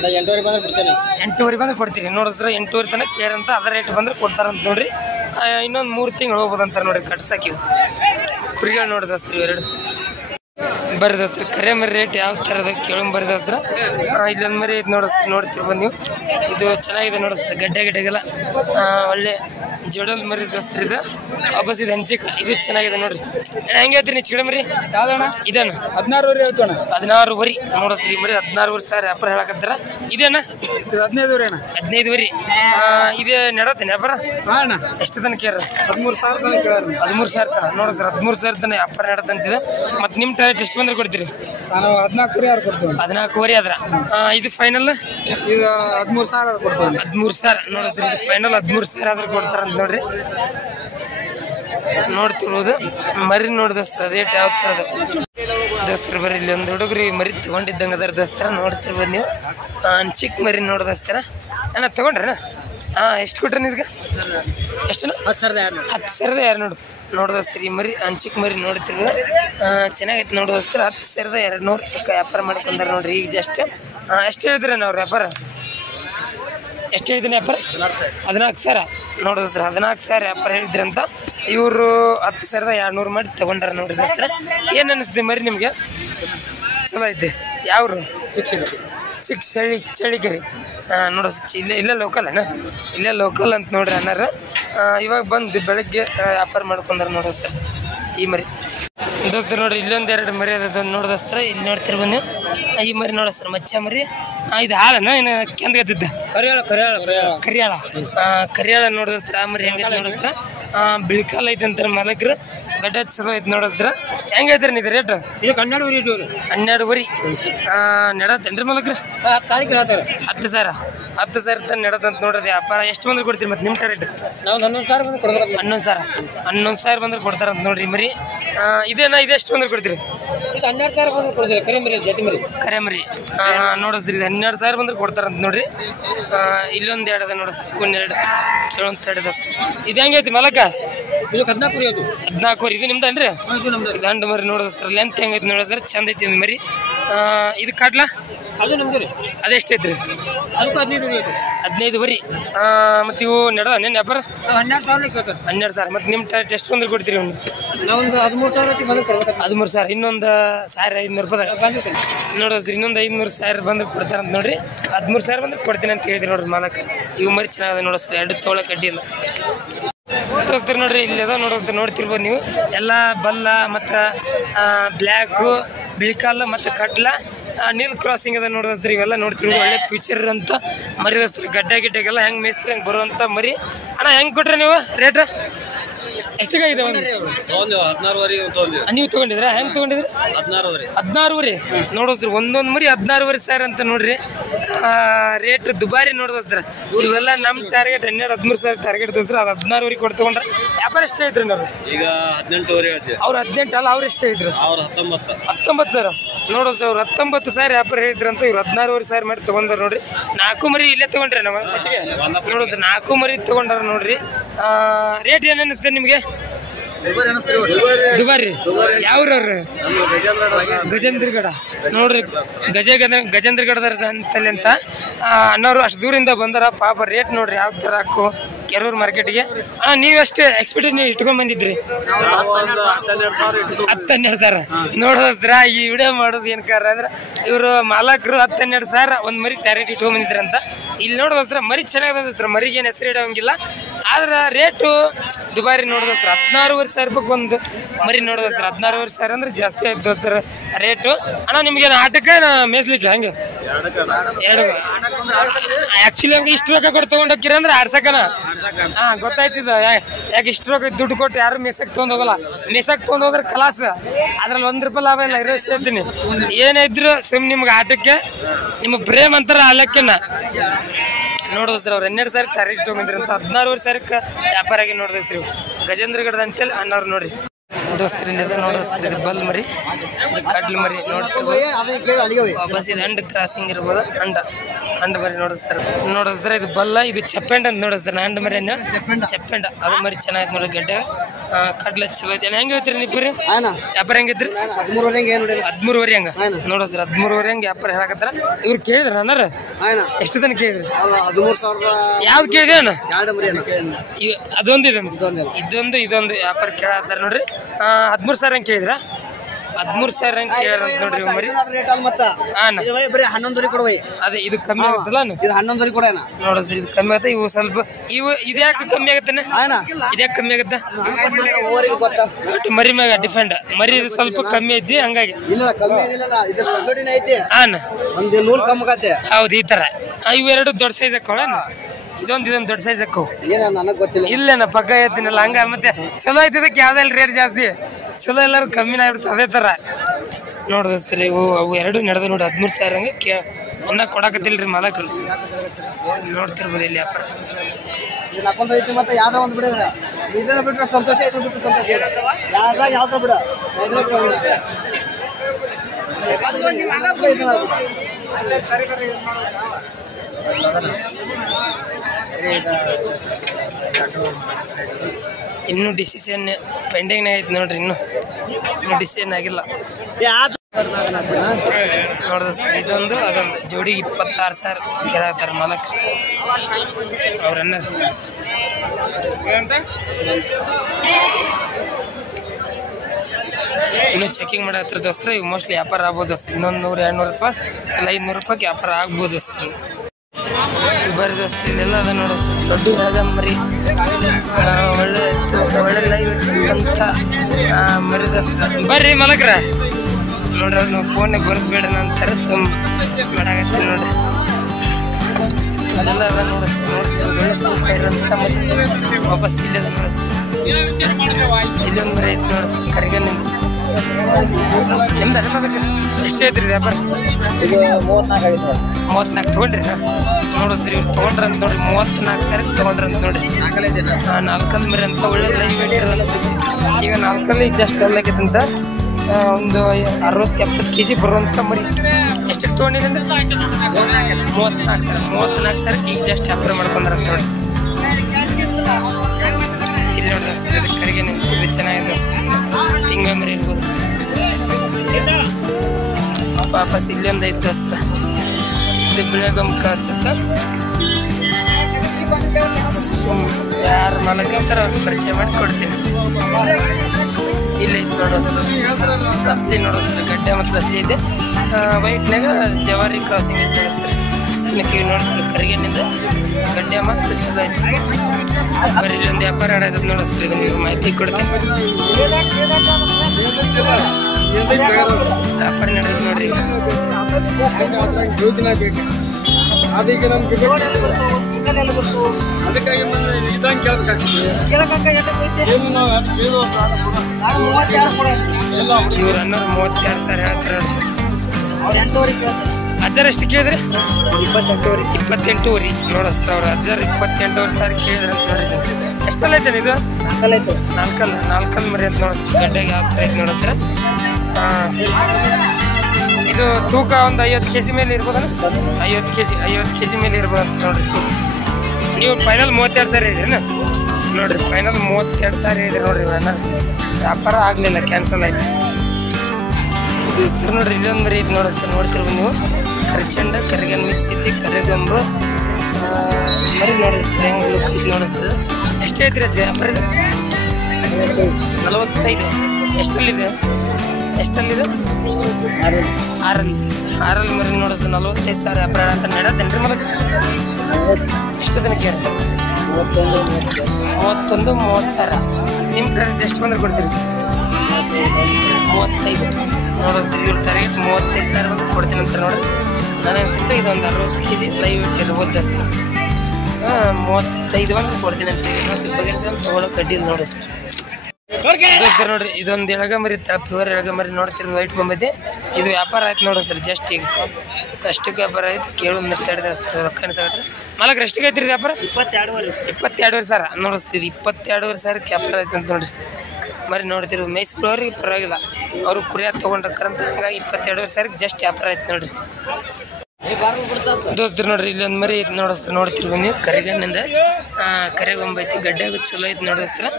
8,000 ಬಂದ್ರೆ ಕೊಡ್ತೀರಿ ನೋಡಿಸ್ರೆ 8,000 ತನಕ ಕೇಳಂತ ಅದರ ರೇಟ್ ಬಂದ್ರೆ ಕೊಡ್ತಾರಂತ ನೋಡ್ರಿ ಇನ್ನೊಂದು 3 ತಿಂಗಳು ಹೋಗ್ಬೋದಂತಾರೆ ನೋಡ್ರಿ ಕಟ್ಸಾಕಿವು ಕುರಿಗಳು ನೋಡಿ ದೋಸ್ತ್ರಿ ಎರಡು ಬರ್ರಿ ದೋಸ್ತ್ರಿ ಕರೆ ಮರಿ ರೇಟ್ ಯಾವ ಥರದ ಕೇಳಂಬರಿ ದೋಸ್ತ್ರ ಇಲ್ಲೊಂದು ಮರಿ ಐತೆ ನೋಡ್ತಿರ್ಬೋದು ನೀವು ಇದು ಚೆನ್ನಾಗಿದೆ ನೋಡಿಸ್ರಿ ಗಡ್ಡೆಗೆಲ್ಲ ಒಳ್ಳೆ ಜೋಡಲ್ ಮರಿ ದೋಸ್ತ್ರಿ ಇದು ವಾಪಸ್ ಇದು ಹಂಚಿಕ ಇದು ಚೆನ್ನಾಗಿದೆ ನೋಡ್ರಿ ಹೆಂಗೆ ಹೇಳ್ತೀರಿ ನೀವು ಚಿಗಡೆ ಮರಿ ಯಾವ್ದಣ್ಣ ಇದಣ್ಣ 16,000 ಹೇಳ್ತೋಣ 16,000 ನೋಡಿಸ್ರಿ ಮರಿ 16,000 ವ್ಯಾಪಾರ ಹೇಳಕತ್ತಾರ ಇದೇನ 15,000 ಅಣ್ಣ 15,000 ಇದು ನೆಡತ್ತೇನೆ ವ್ಯಾಪಾರ ಅಣ್ಣ ಎಷ್ಟು ತನಕ ಕೇಳ 13,000 ತನಕ ಕೇಳ್ರಿ 13,000 ತನ ನೋಡ್ರಿ ಸರ್ 13,000 ತನ ವ್ಯಾಪಾರ ನಡತ್ತಂತಿದೆ ಮತ್ತು ನಿಮ್ಮ ಟಾರ್ಗೆಟ್ ಎಷ್ಟು ಬಂದ್ರೆ ಕೊಡ್ತೀರಿ ನಾನು 14,000 ಕೊಡ್ತೇವೆ 14,000 ಆದ್ರ ಇದು ಫೈನಲ್ ಇದು 13,000 ಕೊಡ್ತೇವೆ 13,000 ನೋಡಿಸ್ರಿ ಇದು ಫೈನಲ್ 13,000 ಆದ್ರೆ ಕೊಡ್ತಾರಂತ ನೋಡ್ರಿ ನೋಡ್ತಿರ್ಬೋದು ಮರಿ ನೋಡಿದಸ್ತ್ರ ರೇಟ್ ಯಾವ ಥರದ ದೋಸ್ತರ ಬರ್ರಿ ಇಲ್ಲಿ ಒಂದು ಹುಡುಗರು ಮರಿ ತೊಗೊಂಡಿದ್ದಂಗೆ ಅದರ ದೋಸ್ತರ ನೋಡ್ತಿರ್ಬೋದು ನೀವು ಚಿಕ್ಕ ಮರಿ ನೋಡಿದಸ್ತಾರ ಅಣ್ಣ ತೊಗೊಂಡ್ರಣ್ಣ ಎಷ್ಟು ಕೊಟ್ರಿ ನಿಮ್ಗೆ ಎಷ್ಟು 10,000 ಯಾರು ನೋಡಿದಸ್ತೀರಿ ಈ ಮರಿ ಚಿಕ್ಕ ಮರಿ ನೋಡ್ತಿರ್ಬೋದು ಚೆನ್ನಾಗೈತೆ ನೋಡಿದಸ್ತಾರೆ 10,200 ವ್ಯಾಪಾರ ಮಾಡ್ಕೊಂಡಾರ ನೋಡ್ರಿ ಈಗ ಜಸ್ಟ್ ಎಷ್ಟು ಹೇಳಿದ್ರಿ ನಾವು ವ್ಯಾಪಾರ ಎಷ್ಟು ಹೇಳಿದ್ದೀನಿ ವ್ಯಾಪಾರ 14,000 ನೋಡಿದ್ರೆ 14,000 ವ್ಯಾಪಾರ ಹೇಳಿದ್ರಂತ ಇವರು 10,200 ಮಾಡಿ ತೊಗೊಂಡಾರ ನೋಡ್ರಿ ದೋಸ್ತರ ಏನು ಅನ್ನಿಸ್ದೆ ಮರಿ ನಿಮಗೆ ಚಲೋ ಐತೆ ಯಾವ್ರು ಚಿಕ್ಕ ಚಳಿಕೆರಿ ನೋಡಿಸ್ ಇಲ್ಲೇ ಲೋಕಲ್ ಇಲ್ಲೇ ಲೋಕಲ್ ಅಂತ ನೋಡ್ರಿ ಅನ್ನಾರ ಇವಾಗ ಬಂದು ಬೆಳಗ್ಗೆ ವ್ಯಾಪಾರ ಮಾಡ್ಕೊಂಡಾರ ನೋಡಿಸ್ತಾರೆ ಈ ಮರಿ ದೋಸ್ತರ ನೋಡ್ರಿ ಇಲ್ಲೊಂದು 2 ಮರಿ ಅದ ನೋಡಿದೋಸ್ತಾರ ಇಲ್ಲಿ ನೋಡ್ತಿರ್ಬೋದು ನೀವು ಈ ಮರಿ ನೋಡಿಸ್ತಾರೆ ಮಚ್ಚ ಮರಿ ಇದು ಹಾಲನ ಏನು ಕೆಂದಗಜ್ಜದ ಕರಿಯಾಳ ನೋಡಿದೋಸ್ತಾರ ಆ ಮರಿ ಹೆಂಗೈತೆ ನೋಡಿಸ್ತಾರ ಬಿಳಿಕಾಲ ಐತೆ ಅಂತಾರೆ ಮಾಲಕರು ಗಡ್ಡೆ ಚಲೋ ಐತಿ ನೋಡಿದ್ರ ಹೆಂಗೈತ್ರಿ ಇದು ರೇಟ್? ಇದು 12 ಇದ್ದೀವಿ. 12 ನೆಡತ್ತೇನ್ರಿ ಮಲಕ್ರ? 10,000 ತನ ನೆಡತ್ತಂತ ನೋಡ್ರಿ ವ್ಯಾಪಾರ. ಎಷ್ಟು ಬಂದ್ರೆ ಕೊಡ್ತೀರಿ ಮತ್ತೆ ನಿಮ್ಮ ರೇಟ್? ನಾವು 11,000 ಬಂದು ಕೊಡ್ತಾರೆ. 11,000 ಬಂದ್ರೆ ಕೊಡ್ತಾರಂತ ನೋಡ್ರಿ ಮರಿ. ಇದೇನಾ ಇದು ಎಷ್ಟು ಬಂದ್ರೆ ಕೊಡ್ತೀರಿ? ಇದು 12,000 ಬಂದು ಕೊಡ್ತೀರಿ. ಕರೆ ಮರಿ ಜಟಿ ಮರಿ. ಕರೆ ಮರಿ ನೋಡಿಸ್ರಿ ಇದು 12,000 ಬಂದ್ರೆ ಕೊಡ್ತಾರಂತ ನೋಡ್ರಿ. ಇಲ್ಲೊಂದು ಎರಡು ಅದ ನೋಡಿಸ್ರಿ. ಒಂದೆರಡು ಇದು ಹೆಂಗೈತಿ ಮಲಕ? ಇದು 14 ಅದು. 14 ಇದು ನಿಮ್ದನ್ರಿ? ಇದು ನಮ್ದು. ಗಂಡು ಮರಿ ನೋಡಿಸ್ರಿ. ಲೆಂತ್ ಹೆಂಗೈತಿ ನೋಡಿಸ್ರಿ. ಚಂದ ಐತಿ ಇದು ಮರಿ. ಇದು ಕಾಡ್ಲಾ? ಅದು ನಮ್ದು ರೀ. ಅದೆಷ್ಟೈತ್ರಿ? ಅದಕ್ಕೆ 15 15 ಬರಿ. ಮತ್ತು ಇವು ನೆಡದ ನೇನು ವ್ಯಾಪಾರ? 12,000 ಕೇಳ್ತಾರೆ. 12,000. ಮತ್ತು ನಿಮ್ಮ ಎಷ್ಟು ಬಂದ್ರೆ ಕೊಡ್ತೀರಿ? ನಾವೊಂದು 13,000 ಬಂದು ಕೊಡ್ಬೇಕು. 13,000. ಇನ್ನೊಂದು 1,500 ರೂಪಾಯಿ ನೋಡಿದ್ರಿ. ಇನ್ನೊಂದು 500,000 ಬಂದ್ರೆ ಕೊಡ್ತಾರಂತ ನೋಡ್ರಿ. 13,000 ಬಂದ್ರೆ ಕೊಡ್ತೀನಿ ಅಂತ ಹೇಳಿದ್ರಿ ನೋಡ್ರಿ ಮಾಲಕ. ಇವು ಮರಿ ಚೆನ್ನಾಗದ ನೋಡಿಸ್ರಿ. 2 ತೋಳ ಕಡ್ಡಿ ಇಲ್ಲ ತೋರಿಸ್ತೀರಿ ನೋಡ್ರಿ. ಇಲ್ಲಿ ಅದ ನೋಡಿಸ್ತೀರಿ. ನೋಡ್ತಿರ್ಬೋದು ನೀವು ಎಲ್ಲ ಬಲ್ಲ ಮತ್ತು ಬ್ಲ್ಯಾಕು, ಬಿಳಿಕಾಲ ಮತ್ತು ಕಡ್ಲ, ನೀಲ್ ಕ್ರಾಸಿಂಗ್ ಅದ ನೋಡಿಸ್ತೀರಿ. ಇವೆಲ್ಲ ನೋಡ್ತಿರ್ಬೋದು. ಒಳ್ಳೆ ಫ್ಯೂಚರ್ ಅಂತ ಮರಿ ವಸ್ತ್ರಿ. ಗಡ್ಡೆಗೆಲ್ಲ ಹೆಂಗೆ ಮೇಸ್ತ್ರಿ ಹಂಗೆ ಬರುವಂಥ ಮರಿ. ಅಣ್ಣ ಹೆಂಗೆ ಕೊಟ್ರಿ ನೀವು ರೇಟ್? ಎಷ್ಟಿಗಾಗಿದೆ? ಒಂದು 16,000 ನೀವು ತೊಗೊಂಡಿದ್ರಾ? ಹೆಂಗೆ ತೊಗೊಂಡಿದ್ರಿ? 16,000 ನೋಡಿಸ್ರಿ. ಒಂದೊಂದು ಮರಿ 16,000 ಅಂತ ನೋಡ್ರಿ. ರೇಟ್ ದುಬಾರಿ ನೋಡಿದ್ರ. ಇವೆಲ್ಲ ನಮ್ಮ ಟಾರ್ಗೆಟ್ 12-13,000 ಟಾರ್ಗೆಟ್ ದೋಸ್ರ. ಅದು 16,000 ಕೊಟ್ಟು ತೊಗೊಂಡ್ರೆ ವ್ಯಾಪಾರ ಎಷ್ಟು ಹೇಳ್ರಿ? ನಾವು ಈಗ 18,000 ಅವ್ರು 18 ಅಲ್ಲ, ಅವ್ರು ಎಷ್ಟು ಹೇಳಿದ್ರು? ಅವ್ರು 19. 19,000 ನೋಡೋದು. ಅವ್ರು 19,000 ವ್ಯಾಪಾರ ಹೇಳಿದ್ರಂತ. ಇವ್ರು 16,000 ಮಾಡಿ ತೊಗೊಂಡ್ರು ನೋಡ್ರಿ. 4 ಮರಿ ಇಲ್ಲೇ ತೊಗೊಂಡ್ರಿ ನಮ್ಮ ಒಟ್ಟಿಗೆ ನೋಡೋದು. 4 ಮರಿ ತೊಗೊಂಡ್ರ ನೋಡ್ರಿ. ರೇಟ್ ಏನು ಅನಿಸ್ತದೆ ನಿಮಗೆ? ದುಬಾರಿ. ಯಾವ್ರವ್ರು? ಗಜೇಂದ್ರಗಡ ನೋಡ್ರಿ. ಗಜೇಂದ್ರಗಡದ ಅಂತಲ್ಲಿ ಅಂತ ಅಣ್ಣವ್ರು ಅಷ್ಟು ದೂರಿಂದ ಬಂದಾರ ಪಾಪ. ರೇಟ್ ನೋಡ್ರಿ ಯಾವ ಥರ ಹಾಕು ಕೆರೂರು ಮಾರ್ಕೆಟ್ಗೆ. ನೀವೆಷ್ಟು ಎಕ್ಸ್ಪೆಕ್ಟೇಷನ್ ಇಟ್ಕೊಂಡ್ ಬಂದಿದ್ರಿ? 10-12,000 ನೋಡೋದ್ರ. ಈ ವಿಡಿಯೋ ಮಾಡೋದು ಏನು ಕಾರ ಅಂದ್ರೆ ಇವರು ಮಾಲಕರು 10-12,000 ಒಂದು ಮರಿ ಟಾರ್ಗೆಟ್ ಇಟ್ಕೊಂಡ್ ಬಂದಿದ್ರಂತ. ಇಲ್ಲಿ ನೋಡೋದ್ರ ಮರಿ ಚೆನ್ನಾಗದ. ಮರಿಗೆ ಏನು ಹೆಸರು ಇಡೋಂಗಿಲ್ಲ. ಆದ್ರೆ ರೇಟು ದುಬಾರಿ ನೋಡೋದ್ರ. 16,500 ರೂಪಾಯಿ ಒಂದು ಮರಿ ನೋಡೋದ್ರ. 16,500 ಅಂದ್ರೆ ಜಾಸ್ತಿ ಆಯ್ತು ದೋಸ್ತರ ರೇಟು. ಅಣ್ಣ ನಿಮ್ಗೇನು ಆಟಕ್ಕೆ ಮೇಯ್ಸ್ಲಿಕ್ಕೆ ಹಂಗೆ? ಎರಡು ಆ್ಯಕ್ಚುಲಿ ಹಂಗೆ ಇಷ್ಟು ರೊಕ್ಕ ಕೊಟ್ಟು ತೊಗೊಂಡೋಗಿರ ಅಂದ್ರೆ ಆಡ್ಸಕನ. ಗೊತ್ತಾಯ್ತಿದ. ಯಾಕೆ ಇಷ್ಟು ರೊಕ್ಕ ದುಡ್ಡು ಕೊಟ್ಟು ಯಾರು ಮೇಸಕ್ಕೆ ತೊಗೊಂಡೋಗಲ್ಲ. ಮೇಸಕ್ಕೆ ತೊಗೊಂಡೋದ್ರೆ ಕಲಾಸ. ಅದ್ರಲ್ಲಿ 1 ರೂಪಾಯಿ ಲಾಭ ಇಲ್ಲ. ಇರೋ ಹೇಳ್ತೀನಿ. ಏನೇ ಇದ್ರು ಸುಮ್ ನಿಮ್ಗೆ ಆಟಕ್ಕೆ ನಿಮಗೆ ಪ್ರೇಮ್ ಅಂತಾರ ಅಲ್ಲಕ್ಕೆನ ನೋಡೋದ್ರಿ. ಅವ್ರು 12,000 ಟಾರ್ಗೆಟ್ ತೊಗೊಂಡ್ರಿ ಅಂತ. 16,000 ವ್ಯಾಪಾರ ಆಗಿ ನೋಡಿದ್ರಿ. ಗಜೇಂದ್ರಗಡದ ಅಂತೇಳಿ ಅಣ್ಣವ್ರು ನೋಡ್ರಿ ದೋಸ್ತ್ರಿ. ಇಲ್ಲದ ನೋಡಿಸ್ತೀರಿ. ಇದು ಬಲ್ ಮರಿ, ಇದು ಕಡ್ಲು ಮರಿ ನೋಡ್ತೀವಿ. ವಾಪಸ್ ಇದು ಅಂಡ್ ಕ್ರಾಸಿಂಗ್ ಇರ್ಬೋದು. ಅಂಡ ಮರಿ ನೋಡಿಸ್ತಾರೆ. ಇದು ಬಲ್ಲ, ಇದು ಚಪ್ಪೆಂಡ್ ಅಂತ ನೋಡಿಸ್ತಾರೆ. ಅಂಡ ಮರಿ ಅಂದ್ರೆ ಚಪ್ಪೆಂಡ. ಅದು ಮರಿ ಚೆನ್ನಾಗಿತ್ತು ನೋಡಿ. ಗಡ್ಡೆ ಕಡ್ಲ ಚಲೋ ಐತಿ. ಹೆಂಗೆ ಹೇಳ್ತೀರಿ ನೀವು ವ್ಯಾಪಾರ? ಹೆಂಗೈತ್ರಿ? 13,000 ಹಂಗ ನೋಡಿಸ್ರಿ. 13,000 ಹಂಗೆ ವ್ಯಾಪಾರ ಹೇಳಕತ್ತಾರ. ಇವ್ರು ಕೇಳಿದ್ರ ಅನ್ನಾರ? ಎಷ್ಟು ತನಕ ಕೇಳಿದ್ರಿ? 13,000. ಯಾವ್ದು ಕೇಳಿದೆ ಅಣ್ಣ? ಅದೊಂದು ಇದೊಂದು ವ್ಯಾಪಾರ ಕೇಳತ್ತಾರ ನೋಡ್ರಿ. 13,000 ಹಂಗೆ ಕೇಳಿದ್ರ? 13,000 ಹಂಗೆ ಕೇಳ್ಯಾರ ಅಂತ ನೋಡ್ರಿ ಮರಿ. ಅದೇ ಇದು ಕಮ್ಮಿ ಆಗುತ್ತಲ್ಲ ನೋಡ್ರಿ. ಇದು ಕಮ್ಮಿ ಆಗುತ್ತೆ. ಇವು ಸ್ವಲ್ಪ ಇದ್ಯಾಕೆ ಕಮ್ಮಿ ಆಗುತ್ತೆ? ಇದ್ಯಾಕೆ ಕಮ್ಮಿ ಆಗುತ್ತೆ? ಮರಿ ಮ್ಯಾಗ ಡಿಫೆಂಡ್. ಮರಿ ಇದು ಸ್ವಲ್ಪ ಕಮ್ಮಿ ಐತಿ ಹಂಗಾಗಿ. ಹೌದು ಈ ತರ. ಇವು 2 ದೊಡ್ಡ ಸೈಜ್ ಹಾಕೋಣ. ಇದೊಂದು ದೊಡ್ಡ ಸೈಜ್ ಹಾಕೋ. ಇಲ್ಲೇನ ಪಕ್ಕ ಐತಿನಲ್ಲ ಹಂಗ. ಮತ್ತೆ ಚಲೋ ಐತಿದಕ್ಕೆ ಯಾವ್ದೆಲ್ಲ ರೇಟ್ ಜಾಸ್ತಿ. ಚಲೋ ಎಲ್ಲರೂ ಕಮ್ಮಿನ ಆಗ್ಬಿಡ್ತು. ಅದೇ ಥರ ನೋಡಿದ್ರಿ. ಅವು 2 ನಡೆದ ನೋಡಿ. 13,000 ಹಂಗೆ ಒಂದಾಗ ಕೊಡಕತ್ತಿಲ್ರಿ ಮಾಲಕರು. ನೋಡ್ತಿರ್ಬೋದು ಇಲ್ಲಿ ವ್ಯಾಪಾರ. ಮತ್ತೆ ಯಾವ್ದೋ ಒಂದು ಬಿಡಿದ್ರೆ ಇದನ್ನ ಬಿಟ್ರೆ ಸಂತೋಷ ಯಾವ್ದ್ರ ಬಿಡ ಇನ್ನೂ ಡಿಸಿಷನ್ ಪೆಂಡಿಂಗ್ನಾಗ ಐತಿ ನೋಡ್ರಿ. ಇನ್ನೂ ಡಿಸಿಷನ್ ಆಗಿಲ್ಲ ನೋಡಿದ್ರೆ. ಇದೊಂದು ಅದೊಂದು ಜೋಡಿ 26,000 ಕೇಳತ್ತಾರ ಮಾಲಕ್. ಅವ್ರನ್ನ ಇನ್ನೂ ಚೆಕಿಂಗ್ ಮಾಡತ್ತಿರ ದೋಸ್ತ್ರ. ಈಗ ಮೋಸ್ಟ್ಲಿ ವ್ಯಾಪಾರ ಆಗ್ಬೋದು ಅಸ್ತ್ರಿ. ಇನ್ನೊಂದು 100-200 ಅಥವಾ 500 ರೂಪಾಯಿಗೆ ವ್ಯಾಪಾರ ಆಗ್ಬೋದು ಅಸ್ತ್ರಿ. ಬರೀ ದೋಸ್ತ್ರಿ ಇಲ್ಲೆಲ್ಲ ಅದ ನೋಡೋದು. ದೊಡ್ಡ ಮರಿ ಒಳ್ಳೆ ಲೈವ್ ಅಂತ ಮರಿ ದೋಸ್ತ್ರ. ಬರ್ರಿ ಮಲಕ್ರ ನೋಡ್ರಿ. ನಾವು ಫೋನ್ನಾಗ ಬರೋದು ಬೇಡ ಅಂತಾರೆ. ಸುಮ್ ಮಾಡಾಕತ್ತೀನಿ ನೋಡ್ರಿ. ಅಲ್ಲೆಲ್ಲ ಎಲ್ಲ ನೋಡಿಸ್ತೀವಿ ನೋಡ್ತೀವಿ ಒಳ್ಳೆ ತೂಕ ಇರೋಂಥ ಮರಿ ವಾಪಸ್ ಇಲ್ಲದ ನೋಡಿಸ್ತೀವಿ ಇಲ್ಲೊಂದು ಮರಿ ಐತೆ ನೋಡಿಸ್ತೀವಿ ಕರಿಗಲ್ಲಿಂದ ನಿಮ್ದು ಅಲ್ಲ ಬೇಕು ಎಷ್ಟೇ ಐತ್ರಿ ವ್ಯಾಪಾರ ಇದು 34 ಆಗಿತ್ತು 34 ತೊಗೊಂಡ್ರಿ ನೋಡಿಸ್ತೀರಿ ಇವ್ರು ತೊಗೊಂಡ್ರ ಅಂತ ನೋಡ್ರಿ 34 ಸಾವಿರ ತೊಗೊಂಡ್ರ ಅಂತ ನೋಡ್ರಿ ನಾಲ್ಕಲ್ಲಿ ಮರಿ ಅಂತ ಒಳ್ಳೆ ಲೈವ್ ವೇಟ್ ಇರೋದಲ್ಲ ಈಗ ನಾಲ್ಕಲ್ಲಿ ಜಸ್ಟ್ ಅಲ್ಲಾಗಿತ್ತಂತ ಒಂದು 60-70 kg ಬರುವಂಥ ಮರಿ ಎಷ್ಟಕ್ಕೆ ತೊಗೊಂಡಿದೆ ಅಂದ್ರೆ 34 ಸಾವಿರ ಈಗ ಜಸ್ಟ್ ವ್ಯಾಪಾರ ಮಾಡ್ಕೊಂಡ್ರ ಅಂತ ನೋಡಿ ಇಲ್ಲಿ ನೋಡಿ ದೋಸ್ತ್ರಿ ಇದು ಕರಿಗೆ ನಿಂತು ಚೆನ್ನಾಗಿದೆ ದೋಸ್ತ್ರಿ ತಿಂಗಳ ಮರಿ ಇರ್ಬೋದು ವಾಪಸ್ ಇಲ್ಲೊಂದು ಐದು ದೋಸ್ತ್ರ ಇದು ಬಿಳೆಗಂಬ ಹಚ್ಚತ್ತ ಯಾರು ಮಾಲಕ ಅಂತಾರೆ ಅವ್ರಿಗೆ ಪರಿಚಯ ಮಾಡಿ ಕೊಡ್ತೀನಿ ಇಲ್ಲ ಐತೆ ನೋಡೋಸ್ತು ಅಸ್ಲಿ ನೋಡೋಸ್ತಾರೆ ಗಡ್ಡೆ ಮತ್ತು ಅಸ್ಲಿ ಇದೆ ವೈಟ್ನಾಗ ಜವಾರಿ ಕ್ರಾಸಿಂಗ್ ಐತೆ ನೋಡಿಸ್ತಾರೆ ಸಣ್ಣಕ್ಕೆ ನೋಡ್ತಾರೆ ಕರಿಗೆನಿಂದ ಗಡ್ಡೆ ಮಾತ್ರ ಚಲೋ ಐತೆ ಬರೀ ಇಲ್ಲೊಂದು ವ್ಯಾಪಾರ ಆಡೋದು ನೋಡಿಸ್ತಾರೆ ಇದು ನೀವು ಮಾಹಿತಿ ಕೊಡ್ತೀನಿ ವ್ಯಾಪಾರ ನಡೆಯೋದು ನೋಡ್ರಿ ಅದಕ್ಕೆ ನಮ್ಗೆ ಅದಕ್ಕಾಗಿ ಇದಂಗೆ ಇವ್ರು ಅನ್ನೋರು 32 ಸಾವಿರ ಹೇಳ್ತಾರೆ ಅಜ್ಜಾರ ಎಷ್ಟು ಕೇಳಿದ್ರಿ 28 ನೋಡಿಸ್ತಾರ ಅವ್ರು ಅಜ್ಜಾರ 28 ಸಾವಿರ ಕೇಳಿದ್ರೆ ಅಂತ ನೋಡಿದ್ರೆ ಎಷ್ಟೆಲ್ಲ ಐತೆ ಇದು ನಾಲ್ಕಲ್ಲಿ ಮರಿ ಅಂತ ನೋಡಿಸ್ತಾರೆ ಗಡ್ಡೆಗೆ ಯಾವ ಥರ ಐತೆ ನೋಡಿಸ್ತಾರೆ ಇದು ತೂಕ ಒಂದು 50 kg ಮೇಲೆ ಇರ್ಬೋದಲ್ಲ 50 kg ಮೇಲೆ ಇರ್ಬೋದಂತ ನೋಡ್ರಿ ತೂಕ ನೀವು ಫೈನಲ್ 32 ಸಾವಿರ ಹೇಳಿದ್ರಿ ನೋಡ್ರಿ ಫೈನಲ್ 32 ಸಾವಿರ ಹೇಳಿದ್ರಿ ನೋಡ್ರಿ ಅಣ್ಣ ವ್ಯಾಪಾರ ಆಗಲಿಲ್ಲ ಕ್ಯಾನ್ಸಲ್ ಆಯ್ತು ಇದು ಹೆಸರು ನೋಡ್ರಿ ಇಲ್ಲೊಂದು ಮರಿ ಇದು ನೋಡಿಸ್ತಾರೆ ನೋಡ್ತಿರ್ಬೋದು ನೀವು ಕರಿಚಂಡ ಕರಿಗನ್ ಮಿಕ್ಸ್ ಐತಿ ಕರಿಗಂಬು ಮರಿ ನೋಡಿಸ್ತಾರೆ ಹೆಂಗೆ ಲುಕ್ ಇದು ನೋಡಿಸ್ತದೆ ಎಷ್ಟು ಐತ್ರಿ ಅಜ್ಜಿ ವ್ಯಾಪಾರ ಇದು 45 ಎಷ್ಟಲ್ಲಿದೆ ಆರಲ್ಲಿ ಮರಿ ನೋಡಿಸ್ 45 ಸಾವಿರ ವ್ಯಾಪಾರ ಅಂತ ನಡೆಯತ್ತೇನ್ರಿ ಮಲಕ ಎಷ್ಟು ದಿನಕ್ಕೆ 30 ಸಾವಿರ ನಿಮ್ಮ ಟಾರ್ಗೆಟ್ ಎಷ್ಟು ಬಂದ್ರೆ ಕೊಡ್ತೀರಿ 35 ನೋಡಿಸ್ರಿ ಇವ್ರ ಟಾರ್ಗೆಟ್ 35 ಸಾವಿರ ಬಂದ್ರೆ ಕೊಡ್ತೀನಿ ಅಂತ ನೋಡ್ರಿ ನಾನು ಅನ್ಸಿಟ್ಟು ಇದೊಂದು 60 kg ಲೈವ್ ವೇಟ್ ಇರ್ಬೋದು ಜಾಸ್ತಿ 35 ಬಂದ್ರೆ ಕೊಡ್ತೀನಿ ಅಂತ ಇನ್ನೊಂದು ಸ್ವಲ್ಪ ಬಗೆಹರಿಸಿ ತೊಗೊಳಕ್ಕೆ ಅಡ್ಡಿಲ್ಲ ನೋಡಿಸ್ರಿ ನೋಡ್ರಿ ಇದೊಂದು ಎಳಗಮರಿ ಪ್ಯೂರ್ ಎಳಗಮರಿ ನೋಡ್ತಿರ್ ವೈಟ್ ಗೊಂಬೈತೆ ಇದು ವ್ಯಾಪಾರ ಆಯ್ತು ನೋಡ್ರಿ ಸರ್ ಜಸ್ಟ್ ಈಗ ಅಷ್ಟಕ್ಕೆ ವ್ಯಾಪಾರ ಆಯ್ತು ಕೇಳು ತಡೆದ ರೊಕ್ಕ ಅನ್ಸಾಗತ್ರಿ ಮಾಲಕ್ರ ಎಷ್ಟಿಗೆ ಐತ್ರಿ ವ್ಯಾಪಾರ 22 ಸಾವಿರ ನೋಡಿಸ್ರಿ ಇದು 22 ಸಾವಿರಕ್ಕೆ ವ್ಯಾಪಾರ ಆಯ್ತು ಅಂತ ನೋಡ್ರಿ ಮರಿ ನೋಡ್ತಿರು ಮೇಯಿಸ್ಕೊಳ್ಳೋರಿಗೆ ಪರವಾಗಿಲ್ಲ ಅವರು ಕುರಿಯಾದ ತೊಗೊಂಡ್ರಕ್ಕಂತ ಹಂಗಾಗಿ 22 ಸಾವಿರಕ್ಕೆ ಜಸ್ಟ್ ವ್ಯಾಪಾರ ಆಯ್ತು ನೋಡ್ರಿ ದೋಸ್ತರು ನೋಡ್ರಿ ಇಲ್ಲೊಂದು ಮರಿ ಐತೆ ನೋಡಿಸ್ತಾರೆ ನೋಡ್ತಿರ್ಬೋದು ನೀವು ಕರಿಗಣ್ಣಿಂದ ಕರಿಗೊಂಬ ಐತಿ ಗಡ್ಡೆಗೂ ಚಲೋ ಐತೆ ನೋಡಿಸ್ತಾರೆ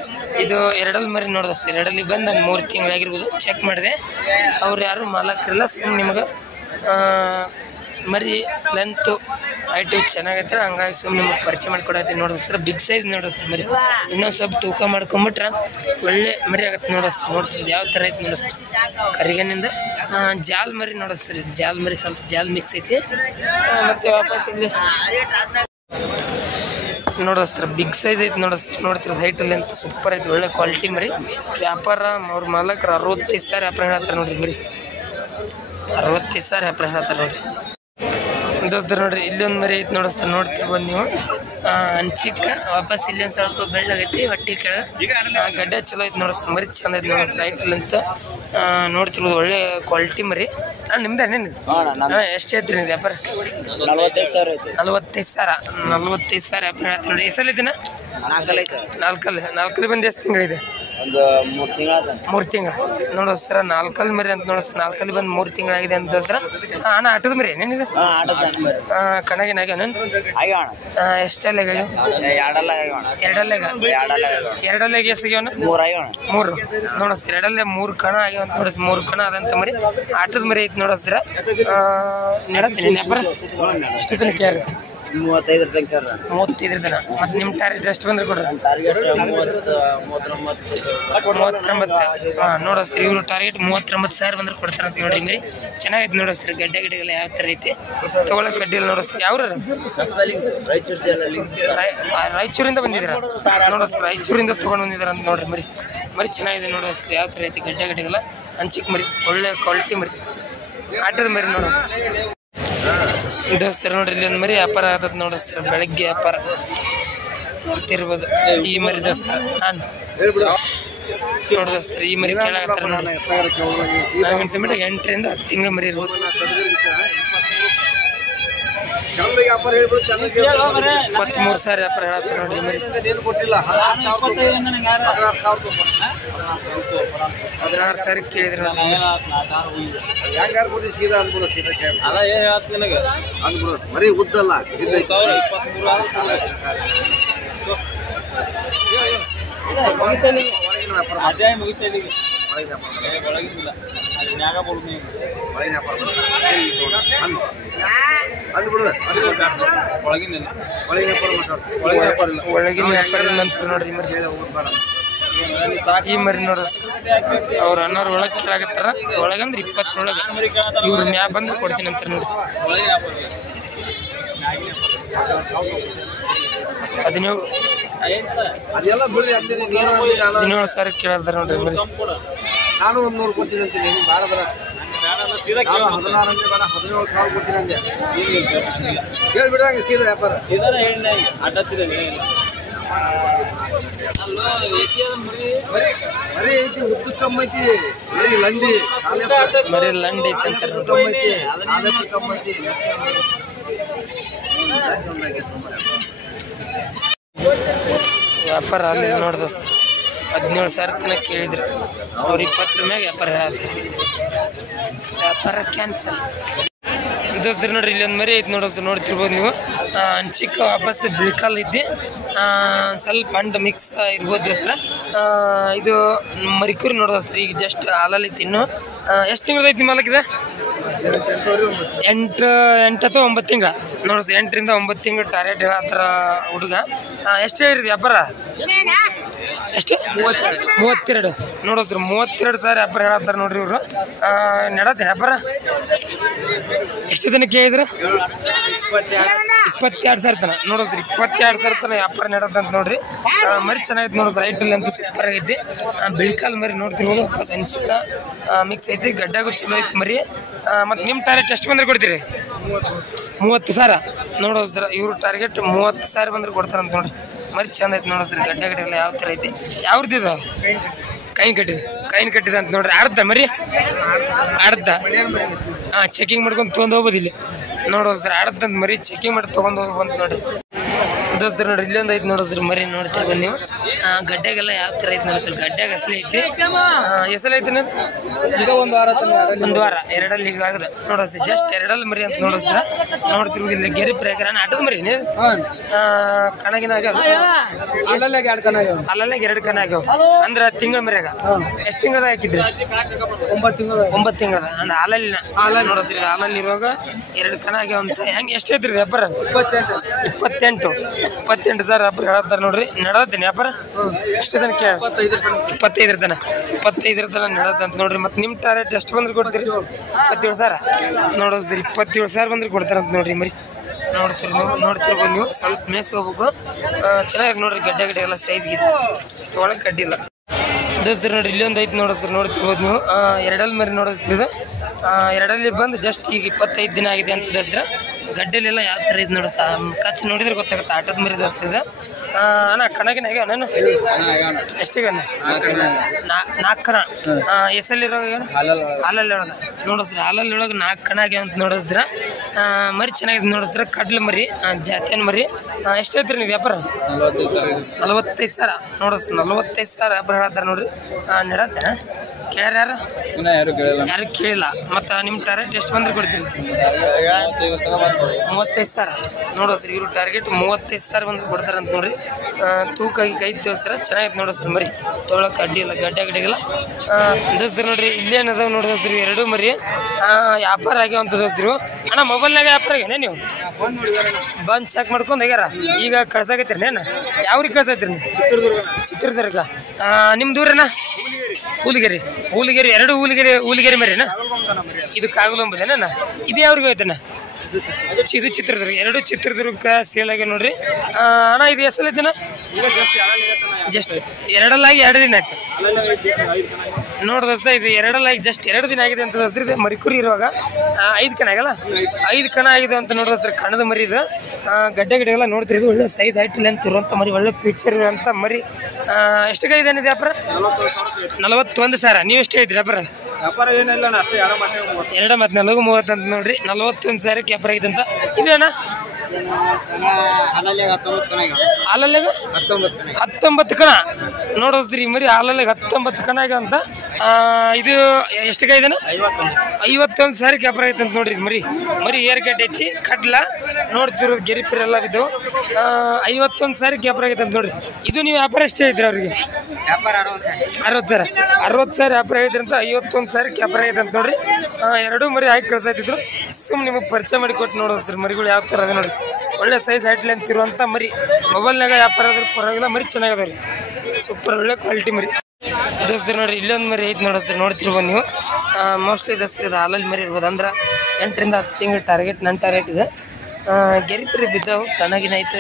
ಇದು ಎರಡಲ್ಲಿ ಮರಿ ನೋಡಿಸ್ತಾರೆ ಎರಡಲ್ಲಿ ಬಂದು ಒಂದು 3 ತಿಂಗಳಾಗಿರ್ಬೋದು ಚೆಕ್ ಮಾಡಿದೆ ಅವ್ರು ಯಾರು ಮಾಲಕರಿಲ್ಲ ಸುಮ್ಮನೆ ನಿಮ್ಗೆ ಮರಿ ಲೆಂತು ಹೈಟು ಚೆನ್ನಾಗೈತೆ ಹಂಗಾಗಿ ಸುಮ್ಮನೆ ನಿಮಗೆ ಪರಿಚಯ ಮಾಡಿಕೊಡತ್ತೀನಿ ನೋಡಿಸ್ತಾರೆ ಬಿಗ್ ಸೈಜ್ ನೋಡಿಸ್ತಾರೆ ಮರಿ ಇನ್ನೊಂದು ಸ್ವಲ್ಪ ತೂಕ ಮಾಡ್ಕೊಂಬಿಟ್ರೆ ಒಳ್ಳೆ ಮರಿ ಆಗತ್ತೆ ನೋಡಿಸ್ತಾರೆ ನೋಡ್ತಿದ್ದು ಯಾವ ಥರ ಐತೆ ನೋಡಿಸ್ತಾರೆ ಕರಿಗಣ್ಣಿಂದ ಜಾಲ್ ಮರಿ ನೋಡಿಸ್ತಾರೆ ಇದು ಜಾಲ್ ಮರಿ ಸ್ವಲ್ಪ ಜಾಲ್ ಮಿಕ್ಸ್ ಐತಿ ಮತ್ತು ವಾಪಸ್ ಇಲ್ಲಿ ನೋಡಿಸ್ತಾರೆ ಬಿಗ್ ಸೈಜ್ ಐತೆ ನೋಡಿಸ್ತಾರೆ ನೋಡ್ತಿರೋದು ಹೈಟಲ್ಲಿ ಅಂತ ಸೂಪರ್ ಐತೆ ಒಳ್ಳೆ ಕ್ವಾಲಿಟಿ ಮರಿ ವ್ಯಾಪಾರ ಅವ್ರ ಮಾಲಕರು 65 ಸಾವಿರ ವ್ಯಾಪಾರ ಹೇಳ್ತಾರೆ ನೋಡ್ರಿ ಮರಿ 65 ಸಾವಿರ ವ್ಯಾಪಾರ ಹೇಳ್ತಾರೆ ನೋಡ್ರಿ ದೋಸ್ತರು ನೋಡ್ರಿ ಇಲ್ಲೊಂದು ಮರಿ ಐತೆ ನೋಡಿಸ್ತಾರೆ ನೋಡ್ತಿರ್ಬೋದು ನೀವು ಅಂಚಿಕ್ಕ ವಾಪಸ್ ಇಲ್ಲೊಂದು ಸ್ವಲ್ಪ ಬೆಳ್ಳಗೈತಿ ಹೊಟ್ಟೆ ಕೆಳಗೆ ಗಡ್ಡೆ ಚಲೋ ಐತೆ ನೋಡಿಸ್ತಾರೆ ಮರಿ ಚಂದ ಐತೆ ನೋಡಿಸ್ತಾರೆ ಐಟಲ್ ಅಂತ ನೋಡ್ತಿರ್ಬೋದು ಒಳ್ಳೆ ಕ್ವಾಲಿಟಿ ಮರಿ ನಿಮ್ದು ಏನೇನು ಎಷ್ಟು ಐತ್ರಿ ನೀವು ವ್ಯಾಪಾರ 45 ಸಾವಿರ ಐತಿ 45 ಸಾವಿರ ವ್ಯಾಪಾರ ಹೇಳ್ತಾರೆ ನೋಡಿ ಎಷ್ಟಲ್ಲಿ ಐತಿನ ನಾಲ್ಕಲ್ಲಿ ಬಂದು ಎಷ್ಟು ತಿಂಗಳಿದೆ ಒಂದು 3 ತಿಂಗಳ 3 ತಿಂಗಳು ನೋಡಿಸ್ತಾರ ನಾಲ್ಕಲ್ಲಿ ಮರಿ ಅಂತ ನೋಡಿಸ್ತಾರೆ ನಾಲ್ಕಲ್ಲಿ ಬಂದು 3 ತಿಂಗಳಾಗಿದೆ ಅಂತ ದೋಸ್ತರ ಅಣ್ಣ ಆಟದ ಮರಿ ಏನೇನಿದೆ ಕಣಗಿನಾಗ ಎಷ್ಟೆಲ್ಲ ಹೇಳಿ ಎರಡಲ್ಲಾಗ ಎಷ್ಟಾಗ್ಯವನ 3 ನೋಡಿಸ್ತಾರೆ ಎರಡಲ್ಲೇ 3 ಕಣ ಆಗ್ಯಾವ ಅಂತ ನೋಡಿಸ್ 3 ಕಣ ಅದಂತ ಮರಿ ಆಟದ ಮರಿ ಐತಿ ನೋಡಿಸ್ತೀರ ನಡತ್ತೀನಿ ವ್ಯಾಪಾರ ಎಷ್ಟು ದಿನ ಕೇಳಿ 35 ತನಕ 35 ದಿನ ಮತ್ತು ನಿಮ್ಮ ಟಾರ್ಗೆಟ್ ಎಷ್ಟು ಬಂದ್ರೆ ಕೊಡ್ರಿ 39 ಹಾಂ ನೋಡಿಸ್ತೀರಿ ಇವರು ಟಾರ್ಗೆಟ್ 39 ಸಾವಿರ ಬಂದ್ರೆ ಕೊಡ್ತಾರೆ ಅಂತ ನೋಡ್ರಿ ಮರಿ ಚೆನ್ನಾಗೈತೆ ನೋಡಿಸ್ತೀರಿ ಗಡ್ಡೆಗೆಲ್ಲ ಯಾವ ಥರ ಐತಿ ತೊಗೊಳಕ್ಕೆ ಗಡ್ಡೆಯಲ್ಲಿ ನೋಡಿಸ್ತೀರಿ ಯಾವ್ರ ರಾಯಚೂರಿಂದ ಬಂದಿದ್ದೀರಾ ನೋಡಿಸ್ತೀರಿ ರಾಯಚೂರಿಂದ ತೊಗೊಂಡು ಬಂದಿದ್ದಾರೆ ಅಂತ ನೋಡ್ರಿ ಮರಿ ಚೆನ್ನಾಗಿದೆ ನೋಡಿಸ್ತೀರಿ ಯಾವ ಥರ ಐತಿ ಗಡ್ಡೆಗೆಲ್ಲ ಹಂಚಿಕ್ ಮರಿ ಒಳ್ಳೆ ಕ್ವಾಲಿಟಿ ಮರಿ ಆಟದ ಮರಿ ನೋಡಿಸ್ತೀರಿ ದೋಸ್ತರ ನೋಡ್ರಿ ಇಲ್ಲಿ ಒಂದು ಮರಿ ವ್ಯಾಪಾರ ಆಗತ್ತೆ ನೋಡಿಸ್ತಾರ ಬೆಳಗ್ಗೆ ವ್ಯಾಪಾರ ನೋಡ್ತಿರ್ಬೋದು ಈ ಮರಿ ದೋಸ್ತರ ನಾನು ನೋಡಿದೋಸ್ತಾರ ಈ ಮರಿ ಕೇಳಾಕತ್ತಾರ ನೋಡಿ ನಾವು ಅನ್ಸಬಿಟ್ಟು 8 ರಿಂದ 10 ತಿಂಗಳ ಮರಿ ಇರ್ಬೋದು 23,000 ವ್ಯಾಪಾರ ಹೇಳತ್ತಾರ ನೋಡಿ ಮರಿ 16,000 ಕೇಳಿದ್ರು ಮರಿ ಉದ್ದಲ್ಲ ಒಳಗಿನ ವ್ಯಾಪಾರ ನಂತರ ನೋಡ್ರಿ ಈ ಮರಿ ನೋಡ್ರಿ ಅವ್ರ ಅಣ್ಣವ್ರ ಒಳಗೆ ಕೇಳಾಕತ್ತಾರ ಒಳಗಂದ್ರೆ 20 ಒಳಗೆ ಇವ್ರ ಮ್ಯಾ ಬಂದು ಕೊಡ್ತೀನಿ ಅಂತ ನೋಡಿ 17,000 ಕೇಳಿದಾರ ನೋಡ್ರಿ ಮರಿ ನಾನು 100 ಕೊಡ್ತೀನಿ ಅಂತೀನಿ ಭಾಳ ಬರ 16 ಬೇಡ 17,000 ಕೊಡ್ತೀನಿ ಅಂದೆ ಹೇಳ್ಬಿಡ ಹಂಗೆ ಸೀದಾ ವ್ಯಾಪಾರ ಮರಿ ಐತಿ ಉದ್ದು ಕಮ್ಮ ಐತಿ ಮರಿ ಲಂಡಿ ಮರಿ ಲಂಡ್ ಐತಿ ಅಂತ ವ್ಯಾಪಾರ ಅಲ್ಲಿ ನೋಡ್ದಸ್ತ 17,000 ತನಕ ಕೇಳಿದ್ರು ಅವ್ರು 20 ಮ್ಯಾಗ ವ್ಯಾಪಾರ ಹೇಳತ್ತಾರೆ ವ್ಯಾಪಾರ ಕ್ಯಾನ್ಸಲ್ ದೋಸ್ತರ ನೋಡ್ರಿ ಇಲ್ಲಿ ಒಂದು ಮರಿ ಐತಿ ನೋಡ್ತಿರ್ಬೋದು ನೀವು ಚಿಕ್ಕ ವಾಪಸ್ ಬಿಳ್ಕಾಲ್ ಐತಿ ಸ್ವಲ್ಪ ಹಂಡು ಮಿಕ್ಸ್ ಇರ್ಬೋದು ದೋಸ್ತರ ಇದು ಮರಿಕೂರಿ ನೋಡೋಸ್ತ್ರ ಈಗ ಜಸ್ಟ್ ಹಾಲಲ್ಲಿ ಐತಿ ಇನ್ನು ಎಷ್ಟು ತಿಂಗಳು ಐತಿ ಮಾಲಕ್ಕಿದೆ 8 ಅಥವಾ 9 ತಿಂಗಳ ನೋಡ್ರಿ 8 ರಿಂದ 9 ತಿಂಗಳು ಟಾರ್ಗೆಟ್ ಹೇಳತ್ತಾರ ಹುಡುಗ ಎಷ್ಟು ಹೇಳಿರಿ ವ್ಯಾಪಾರ ಎಷ್ಟು 32 ನೋಡೋಸ್ರಿ 32,000 ವ್ಯಾಪಾರ ಹೇಳತ್ತಾರ ನೋಡ್ರಿ ಇವರು ನಡತ್ತೆ ವ್ಯಾಪಾರ ಎಷ್ಟು ತನಕ ಕೇಳಿದ್ರು 22,000 ತನ ನೋಡೋಸ್ರಿ 22,000 ತನ ವ್ಯಾಪಾರ ನಡತ್ತಂತ ನೋಡ್ರಿ ಮರಿ ಚೆನ್ನಾಗೈತಿ ನೋಡ್ರಿ ರೈಟಲ್ಲಿ ಅಂತೂ ಸೂಪರ್ ಆಗೈತಿ ಬಿಳಿಕಾಲ್ ಮರಿ ನೋಡ್ತಿರ್ಬೋದು ಸಂಚಿಕ ಮಿಕ್ಸ್ ಐತಿ ಗಡ್ಡಾಗೂ ಚಲೋ ಐತಿ ಮರಿ ಮತ್ತು ನಿಮ್ಮ ಟಾರ್ಗೆಟ್ ಎಷ್ಟು ಬಂದ್ರೆ ಕೊಡ್ತೀರಿ 30,000 ನೋಡೋಸ್ರ ಇವ್ರ ಟಾರ್ಗೆಟ್ 30,000 ಬಂದ್ರೆ ಕೊಡ್ತಾರಂತ ನೋಡ್ರಿ ಮರಿ ಚಂದ ಐತಿ ನೋಡೋಸ್ರಿ ಗಡ್ಡೆ ಎಲ್ಲ ಯಾವ ಥರ ಐತಿ ಯಾವ್ದಿದ ಕೈನ್ ಕಟ್ಟಿದ ಅಂತ ನೋಡ್ರಿ ಅರ್ಧ ಮರಿ ಅರ್ಧ ಚೆಕಿಂಗ್ ಮಾಡ್ಕೊಂಡು ತೊಗೊಂಡು ಹೋಗ್ಬೋದು ಇಲ್ಲಿ ನೋಡೋಸ್ರಿ ಅರ್ಧ ಮರಿ ಚೆಕಿಂಗ್ ಮಾಡಿ ತೊಗೊಂಡು ಹೋಗ್ಬೋದು ನೋಡ್ರಿ ದೋಸ್ತರು ನೋಡ್ರಿ ಇಲ್ಲೊಂದು ಐತಿ ನೋಡೋಸ್ರಿ ಮರಿ ನೋಡ್ತಿರ್ಬೋದು ನೀವು ಗಡ್ಡೆಗೆಲ್ಲ ಯಾವ ಥರ ಐತಿ ನೋಡ್ರಿ ಗಡ್ಡೆಗ ಅಸಲಿ ಐತಿ ಎಸಲ ಐತಿ ಈಗ ಒಂದು ವಾರ ಎರಡಲ್ಲಿ ಈಗ ಆಗದ ನೋಡೋಸ್ರಿ ಜಸ್ಟ್ ಎರಡಲ್ಲಿ ಮರಿ ಅಂತ ನೋಡೋಸ್ರ ನೋಡ್ತಿರ್ಬೋದು ಇಲ್ಲಿ ಗೆರಿ ಪ್ರಕಾರ ಆಟದ ಮರಿ ಕಣಗಿನ ಆಗ್ಯಾವ ಅಲ್ಲಲ್ಲೇ 2 ಕಣ ಆಗ್ಯಾವ ಅಂದ್ರೆ ತಿಂಗಳ ಮರಿಯಾಗ ಎಷ್ಟು ತಿಂಗಳದ ಹಾಕಿದ್ರಿ 9 ತಿಂಗಳದ ಅಂದ್ರೆ ಹಾಲಲ್ಲಿ ನೋಡೋಸ್ರಿ ಹಾಲಲ್ಲಿ ಇರುವಾಗ 2 ಕಣ ಆಗ್ಯಾವ ಅಂತ ಹೆಂಗೆ ಎಷ್ಟು ಐತ್ರಿ ವ್ಯಾಪಾರ 28,000 ವ್ಯಾಪಾರ ಹೇಳತ್ತಾರ ನೋಡ್ರಿ ನಡತ್ತೀನಿ ವ್ಯಾಪಾರ ಎಷ್ಟು ತನಕ 25 ತನ ನಡತ್ತಂತ ನೋಡ್ರಿ ಮತ್ತೆ ನಿಮ್ಮ ಟಾರ್ಗೆಟ್ ಎಷ್ಟು ಬಂದ್ರೆ ಕೊಡ್ತೀರಿ 27,000 ನೋಡೋಸ್ರಿ 27,000 ಬಂದ್ರೆ ಕೊಡ್ತಾರಂತ ನೋಡ್ರಿ ಮರಿ ನೋಡ್ತಿರ್ಬೋದು ನೀವು ಸ್ವಲ್ಪ ಮೇಸ್ಗೆ ಹೋಗ್ಬೇಕು ಚೆನ್ನಾಗಿ ನೋಡ್ರಿ ಗಡ್ಡೆ ಎಲ್ಲ ಸೈಜ್ಗಿದೆ ಒಳಗೆ ಕಡ್ಡಿಲ್ಲ ದೋಸ್ತರು ನೋಡ್ರಿ ಇಲ್ಲೊಂದು ಐತಿ ನೋಡ್ತಿರ್ಬೋದು ನೀವು ಎರಡಲ್ಲಿ ಮರಿ ನೋಡಿಸ್ತಿದ್ದು ಎರಡಲ್ಲಿ ಬಂದು ಜಸ್ಟ್ ಈಗ 25 ದಿನ ಆಗಿದೆ ಅಂತ ದೋಸ್ತ್ರ ಗಡ್ಡೆಲೆಲ್ಲ ಯಾವ ಥರ ಇದು ನೋಡ ಕಚ್ ನೋಡಿದ್ರೆ ಗೊತ್ತಾಗುತ್ತೆ ಆಟದ ಮರಿ ದೋಸ್ತ್ರ ಇದು ಅಣ್ಣ ಕಣಗಿನ ಆಗ್ಯಾವ ನಾನು ಎಷ್ಟಿಗೆ 4 ಕಣ ಎಸಲ್ಲಿರೋ ಹಾಲಲ್ಲಿ ಒಳಗೆ ನೋಡಿಸ್ರಿ ಹಾಲಲ್ಲಿ ಒಳಗೆ 4 ಕಣ ಆಗ್ಯಾವ ಅಂತ ನೋಡಿಸ್ರ ಮರಿ ಚೆನ್ನಾಗಿದೆ ನೋಡಿಸ್ರ ಕಡ್ಲೆ ಮರಿ ಜಾತಿಯನ್ ಮರಿ ಎಷ್ಟು ಹೇಳ್ತೀರಿ ನೀವು ವ್ಯಾಪಾರ 45,000 ನೋಡಿಸ್ರಿ 45,000 ವ್ಯಾಪಾರ ಹೇಳ್ತಾರೆ ನೋಡ್ರಿ ನಡತ್ತೆ ಕೇಳ್ಯಾರ ಯಾರು ಕೇಳಿಲ್ಲ ಮತ್ತು ನಿಮ್ಮ ಟಾರ್ಗೆಟ್ ಎಷ್ಟು ಬಂದ್ರೆ ಕೊಡ್ತೀರಿ 35,000 ನೋಡೋಸ್ರಿ ಇವ್ರು ಟಾರ್ಗೆಟ್ 35,000 ಬಂದ್ರೆ ಕೊಡ್ತಾರಂತ ನೋಡ್ರಿ ತೂಕಾಗಿ ಕೈ ದೋಸ್ತರ ಚೆನ್ನಾಗಿತ್ತು ನೋಡೋಸ್ರಿ ಮರಿ ತೊಗೊಳಕ್ಕೆ ಅಡ್ಡಿ ಇಲ್ಲ ಗಡ್ಡೆಗೆಲ್ಲ ದೋಸ್ತರು ನೋಡ್ರಿ ಇಲ್ಲೇನದ ನೋಡೋಸ್ರಿ 2 ಮರಿ ವ್ಯಾಪಾರ ಆಗ್ಯಾವಂತ ದೋಸ್ತರು ಅಣ್ಣ ಮೊಬೈಲ್ನಾಗ ವ್ಯಾಪಾರ ಆಗ್ಯಾನೆ ನೀವು ಬಂದು ಚೆಕ್ ಮಾಡ್ಕೊಂಡು ಹೋಗ್ಯಾರ ಈಗ ಕಳ್ಸಾಕತ್ತೀರಿ ನೇನು ಯಾವ್ರಿಗೆ ಕಳ್ಸತ್ತೀರಿ ನೀವು ಚಿತ್ರದುರ್ಗ ನಿಮ್ಮ ದೂರನ ಹೂಲಿಗೆರೆ 2 ಹೂಲಿಗೆರೆ ಮರಿನಾ ಇದು ಕಾಗುಲಂಬದೇನ ಇದು ಯಾವ್ರಿಗೆ ಹೋಯ್ತಾನ ಇದು ಚಿತ್ರದುರ್ಗ 2 ಚಿತ್ರದುರ್ಗಕ್ಕೆ ಸೇಲ್ ಆಗಿ ನೋಡ್ರಿ ಅಣ್ಣ ಇದು ಎಷ್ಟಲ್ಲ ಐತನ ಜಸ್ಟ್ ಎರಡಲ್ಲಾಗಿ 2 ದಿನ ಆಯ್ತು ನೋಡಿ ದೋಸ್ತ ಇದು 2 ಜಸ್ಟ್ 2 ದಿನ ಆಗಿದೆ ಅಂತ ದೋಸ್ತ್ರಿ. ಇದು ಮರಿಕುರಿ ಇರುವಾಗ 5 ಕಣ ಆಗಲ್ಲ, 5 ಕಣ ಆಗಿದೆ ಅಂತ ನೋಡಿ ದೋಸ್ತ್ರಿ. ಕಣದ ಮರಿ ಇದು ಗಡ್ಡೆ ಎಲ್ಲ ನೋಡ್ತಿರೋದು ಒಳ್ಳೆ ಸೈಜ್ ಹೈಟ್ ಲೆಂತ್ ಇರುವಂಥ ಮರಿ, ಒಳ್ಳೆ ಫೀಚರ್ ಇರುವಂಥ ಮರಿ. ಎಷ್ಟು ಕೈ ಇದೆ ವ್ಯಾಪಾರ? 41,000. ನೀವು ಎಷ್ಟು ಹೇಳ್ತೀರಿ ವ್ಯಾಪಾರ? ವ್ಯಾಪಾರ ಏನಿಲ್ಲ ಅಷ್ಟೇ, 2 ಮತ್ತು 4 ಅಂತ ನೋಡ್ರಿ. 41,000 ವ್ಯಾಪಾರ ಆಗಿದೆ ಅಂತ. ಇದೇನಾ ಹಾಲಲ್ಲಾಗ 19 ಕಣ ನೋಡೋದ್ರಿ ಮರಿ. ಹಾಲಲ್ಲಾಗ 19 ಕಣ ಆಗ ಅಂತ. ಇದು ಎಷ್ಟು ಕೈ ಇದೇನ? 51,000 ವ್ಯಾಪಾರ ಐತೆ ಅಂತ ನೋಡ್ರಿ. ಮರಿ ಏರ್ಗಡ್ಡೆ ಐತಿ, ಕಡ್ಲ ನೋಡ್ತಿರೋದು ಗೆರಿಪಿರೆಲ್ಲ ಇದು. 51,000 ವ್ಯಾಪಾರ ಆಗೈತೆ ಅಂತ ನೋಡ್ರಿ. ಇದು ನೀವು ವ್ಯಾಪಾರ ಎಷ್ಟೇ ಐತ್ರಿ ಅವ್ರಿಗೆ? 60,000 ವ್ಯಾಪಾರ ಐತ್ರಿ ಅಂತ. 51,000 ವ್ಯಾಪಾರ ಆಗೈತೆ ಅಂತ ನೋಡ್ರಿ. 2 ಮರಿ ಹಾಕಿ ಕಳ್ಸಾಯ್ತಿದ್ರು. ಸುಮ್ಮನೆ ನಿಮಗೆ ಪರಿಚಯ ಮಾಡಿ ಕೊಟ್ಟು ನೋಡೋಸ್ರಿ ಮರಿಗಳು ಯಾವ ಥರ ಅದ ನೋಡ್ರಿ. ಒಳ್ಳೆ ಸೈಜ್ ಹೈಟ್ ಲೆಂತ್ ಇರುವಂಥ ಮರಿ. ಮೊಬೈಲ್ನಾಗ ವ್ಯಾಪಾರ ಆದ್ರೆ ಪರವಾಗಿಲ್ಲ, ಮರಿ ಚೆನ್ನಾಗದ ರೀ, ಸೂಪರ್ ಒಳ್ಳೆ ಕ್ವಾಲಿಟಿ ಮರಿ ದೋಸ್ತ್ರಿ. ನೋಡ್ರಿ ಇಲ್ಲೊಂದು ಮರಿ ಐತೆ ನೋಡೋಸ್ರಿ, ನೋಡ್ತಿರ್ಬೋದು ನೀವು. ಮೋಸ್ಟ್ಲಿ ದೋಸ್ತ್ರಿ ಇದು ಹಾಲಲ್ಲಿ ಮರಿ ಇರ್ಬೋದು. ಅಂದ್ರೆ 8 ರಿಂದ 10 ತಿಂಗಳ ಟಾರ್ಗೆಟ್, ನನ್ನ ಟಾರ್ಗೆಟ್ ಇದೆ. ಗೆರಿಪರಿ ಬಿದ್ದಾವು, ಕಣಗಿನ ಐತೆ,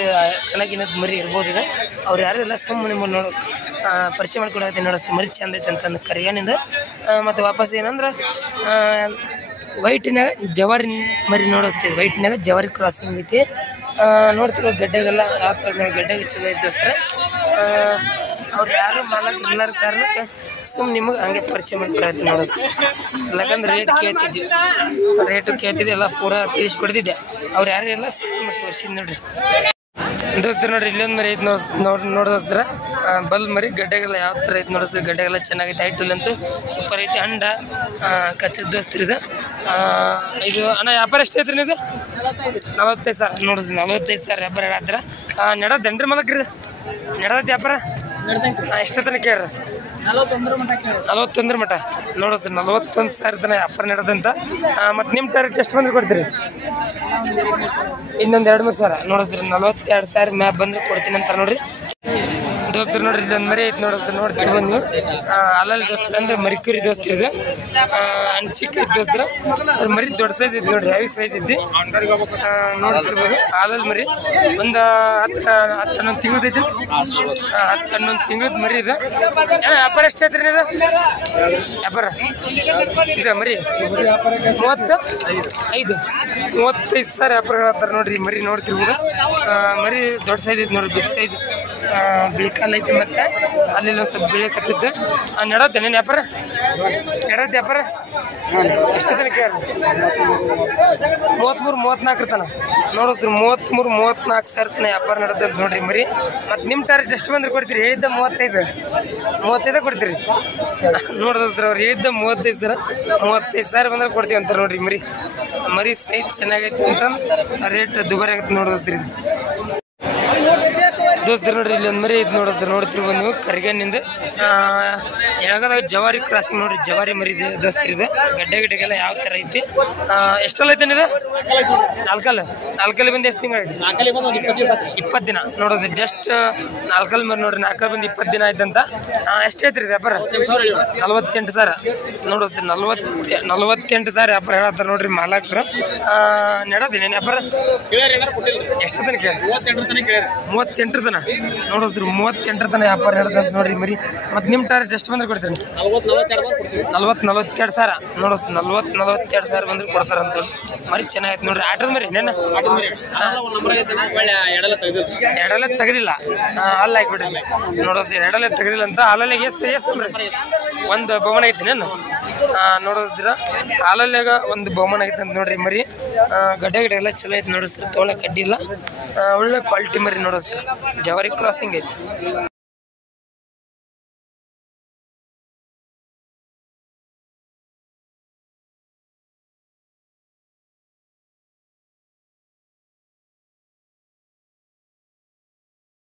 ಕಣಗಿನದ ಮರಿ ಇರ್ಬೋದು ಇದೆ. ಅವ್ರು ಯಾರೆಲ್ಲ ಸುಮ್ಮನೆ ನೋಡೋ ಪರಿಚಯ ಮಾಡ್ಕೊಡತ್ತೆ ನೋಡೋಸ್ರಿ. ಮರಿ ಚಂದ ಐತೆ ಅಂತಂದು ಕರಿಯಾನಿಂದ. ಮತ್ತು ವಾಪಸ್ ಏನಂದ್ರೆ ವೈಟಿನಾಗ ಜವಾರಿ ಮರಿ ನೋಡಿಸ್ತೀವಿ. ವೈಟಿನಾಗ ಜವಾರಿ ಕ್ರಾಸಿಂಗ್ ಐತಿ. ನೋಡ್ತಿರೋ ಗಡ್ಡೆಗೆಲ್ಲ ಆ ಥರ ಗಡ್ಡೆಗೆ ಚಲೋ ಇದ್ದೋಸ್ತಾರೆ. ಅವ್ರು ಯಾರು ಮಾಲಕ್ ಇರ್ಲಾರ ಕಾರಣಕ್ಕೆ ಸುಮ್ಮನೆ ನಿಮಗೆ ಹಂಗೆ ಪರಿಚಯ ಮಾಡ್ಕೊಡತ್ತೆ ನೋಡಿಸ್ತೀವಿ. ಯಾಕಂದ್ರೆ ರೇಟು ಕೇಳ್ತಿದ್ದೆ ಎಲ್ಲ ಪೂರ ತಿಳಿಸ್ಕೊಡ್ತಿದ್ದೆ. ಅವ್ರು ಯಾರು ಎಲ್ಲ ಸುಮ್ಮನೆ ತೋರಿಸಿದ್ ನೋಡ್ರಿ ದೋಸ್ತರ. ನೋಡ್ರಿ ಇಲ್ಲೊಂದು ಮರಿ ಐತೆ ನೋಡಿದ್ರ ಬಲ್ ಮರಿ. ಗಡ್ಡೆಗೆಲ್ಲ ಯಾವ ಥರ ಐತೆ ನೋಡಿಸ್ರಿ. ಗಡ್ಡೆಗೆಲ್ಲ ಚೆನ್ನಾಗೈತೆ, ಹೈಟಲ್ ಅಂತೂ ಸೂಪರ್ ಐತಿ. ಅಂಡ ಕಚ್ಚದ ದೋಸ್ತ್ರಿ ಇದು. ಇದು ಅಣ್ಣ ವ್ಯಾಪಾರ ಎಷ್ಟು ಐತ್ರಿ ಇದು? 45,000 ನೋಡಿಸ್ರಿ. 45,000 ವ್ಯಾಪಾರ ಹೇಳತ್ತರ. ನಡದನ್ರಿ ಮಲಕ್ರಿ ನಡದೈತಿ ವ್ಯಾಪಾರ? ಎಷ್ಟು ತನಕ ಕೇಳ್ರಿ? 41 ಮಟ ನೋಡಿಸ್ರಿ. 41,000 ತನಕ ವ್ಯಾಪಾರ ನಡದಂತ. ಮತ್ತು ನಿಮ್ಮ ಟಾರ್ಗೆಟ್ ಎಷ್ಟು ಬಂದ್ರೆ ಕೊಡ್ತೀರಿ? ಇನ್ನೊಂದು 2-3 ಸಾವಿರ ನೋಡಿಸ್ರಿ. 42,000 ಮ್ಯಾಪ್ ಬಂದ್ರೆ ಕೊಡ್ತೀನಿ ಅಂತ ನೋಡ್ರಿ ದೋಸ್ತರು. ನೋಡ್ರಿ ಇಲ್ಲೊಂದು ಮರಿ ಐತೆ ನೋಡಿಸ್ರಿ. ನೋಡ್ತಿರ್ಬೋದು ನೀವು. ಅಲ್ಲಲ್ಲಿ ದೋಸ್ತರ ಅಂದ್ರೆ ಮರಿಕುರಿ ದೋಸ್ತ್ರಿ ಇದು. ಚಿಕ್ಕ ಐತೆ ದೋಸ್ತರ. ಅದು ಮರಿ ದೊಡ್ಡ ಸೈಜ್ ಐತಿ ನೋಡ್ರಿ, ಹೆವಿ ಸೈಜ್ ಐತಿ. ನೋಡ್ತಿರ್ಬೋದು ಹಾಲಲ್ಲಿ ಮರಿ. ಒಂದು 10-11 ತಿಂಗ್ಳದ ಐತಿ. 10-11 ತಿಂಗಳದ ಮರಿ ಇದು. ವ್ಯಾಪಾರ ಎಷ್ಟು ಐತ್ರಿ ಇದು? ವ್ಯಾಪಾರ ಇದು ಮರಿ 35,000 ವ್ಯಾಪಾರ ಹೇಳ್ತಾರೆ ನೋಡ್ರಿ. ಮರಿ ನೋಡ್ತಿರ್ಬೋದು. ಮರಿ ದೊಡ್ಡ ಸೈಜ್ ಐತಿ ನೋಡ್ರಿ, ಬಿಗ್ ಸೈಜ್. ಬಿಳಿ ಕಾಲು ಐತಿ. ಮತ್ತೆ ಅಲ್ಲಿ ಸ್ವಲ್ಪ ಬಿಳಿ ಕಚ್ಚಿದ್ದೆ. ನಡತ್ತೆ ನೀನು ವ್ಯಾಪಾರ? ನಡತ್ತೆ ವ್ಯಾಪಾರ ಎಷ್ಟು ತನಕ? 33-34 ತನ ನೋಡಿಸ್ರಿ. 33-34,000 ತನ ವ್ಯಾಪಾರ ನಡತ್ತೆ ನೋಡ್ರಿ ಮರಿ. ಮತ್ತು ನಿಮ್ಮ ಟಾರ್ಗೆಟ್ ಎಷ್ಟು ಬಂದ್ರೆ ಕೊಡ್ತೀರಿ? ಹೇಳಿದ್ದ 35 ಕೊಡ್ತೀರಿ ನೋಡಿದ್ರಿ. ಅವ್ರು ಹೇಳಿದ್ದ 35,000 ಬಂದ್ರೆ ಕೊಡ್ತೀವಿ ಅಂತ ನೋಡ್ರಿ. ಮರಿ ಸೈಜ್ ಚೆನ್ನಾಗೈತಿ ಅಂತ ರೇಟ್ ದುಬಾರಿ ಆಗತ್ತೆ ನೋಡಿದ್ರಿ ದೋಸ್ತರು. ನೋಡ್ರಿ ಇಲ್ಲಿ ಒಂದು ಮರಿ ಐತೆ ನೋಡಿದ್ರೆ ನೋಡ್ತಿರ್ಬೋದು ನೀವು. ಕರಿಗಣ್ಣಿಂದ ಯಾವಾಗ ಜವಾರಿ ಕ್ರಾಸಿಂಗ್ ನೋಡ್ರಿ. ಜವಾರಿ ಮರಿ ದೋಸ್ತರಿದೆ. ಗಡ್ಡೆಗೆಲ್ಲ ಯಾವ ಥರ ಐತಿ. ಎಷ್ಟಲ್ಲ ಐತೆ ಇದು? 4 ಬಂದು ಎಷ್ಟು ತಿಂಗಳು ಐತಿ? 20 ದಿನ ನೋಡೋದು. ಜಸ್ಟ್ 4 ಮರಿ ನೋಡ್ರಿ. 4 ಬಂದು 20 ದಿನ ಆಯ್ತಂತ. ಎಷ್ಟು ಐತ್ರಿ ವ್ಯಾಪಾರ? 48,000 ನೋಡಿಸ್ತೀರಿ. 48,000 ವ್ಯಾಪಾರ ಹೇಳತ್ತಾರ ನೋಡ್ರಿ ಮಾಲಕರು. ನಡೋದಿಲ್ಲ ವ್ಯಾಪಾರ? ಎಷ್ಟು ತನಕ? 38 ತನ ನೋಡಿಸ್ರಿ. 38 ತನ ವ್ಯಾಪಾರ ನಡ್ದಂತ ನೋಡ್ರಿ ಮರಿ. ಮತ್ತು ನಿಮ್ಮ ಟಾರ್ಗೆಟ್ ಎಷ್ಟು ಬಂದ್ರೆ ಕೊಡ್ತೀರಿ? 40-42,000 ನೋಡಿಸ್ರಿ. 40-42,000 ಬಂದ್ರೆ ಕೊಡ್ತಾರಂತ. ಮರಿ ಚೆನ್ನಾಗೈತೆ ನೋಡ್ರಿ. ಆಟದ ಮರಿ ಎಡಲೆ ತೆಗೆದಿಲ್ಲ, ಅಲ್ಲಿ ಹಾಕ್ಬಿಟ್ಟಿದ್ವಿ ನೋಡಿಸ್ರಿ. ಎಡಲೆ ತೆಗೆದಿಲ್ಲ ಅಂತ. ಹಾಲಲ್ಲಿ ಎಷ್ಟು ನೋಡ್ರಿ? ಒಂದು ಬಹುಮಾನ ಐತಿ ನಾನು ನೋಡಿಸ್ತೀರ. ಹಾಲಲ್ಲಾಗ ಒಂದು ಬಹುಮಾನ ಐತೆ ಅಂತ ನೋಡ್ರಿ ಮರಿ. ಗಡ್ಡೆ ಎಲ್ಲ ಚಲೋ ಐತೆ ನೋಡಿಸ್ರಿ. ತೋಳ ಕಡ್ಡಿ ಇಲ್ಲ, ಒಳ್ಳೆ ಕ್ವಾಲಿಟಿ ಮರಿ ನೋಡಿಸ್ರಿ. ಜವಾರಿ ಕ್ರಾಸಿಂಗ್ ಐತಿ.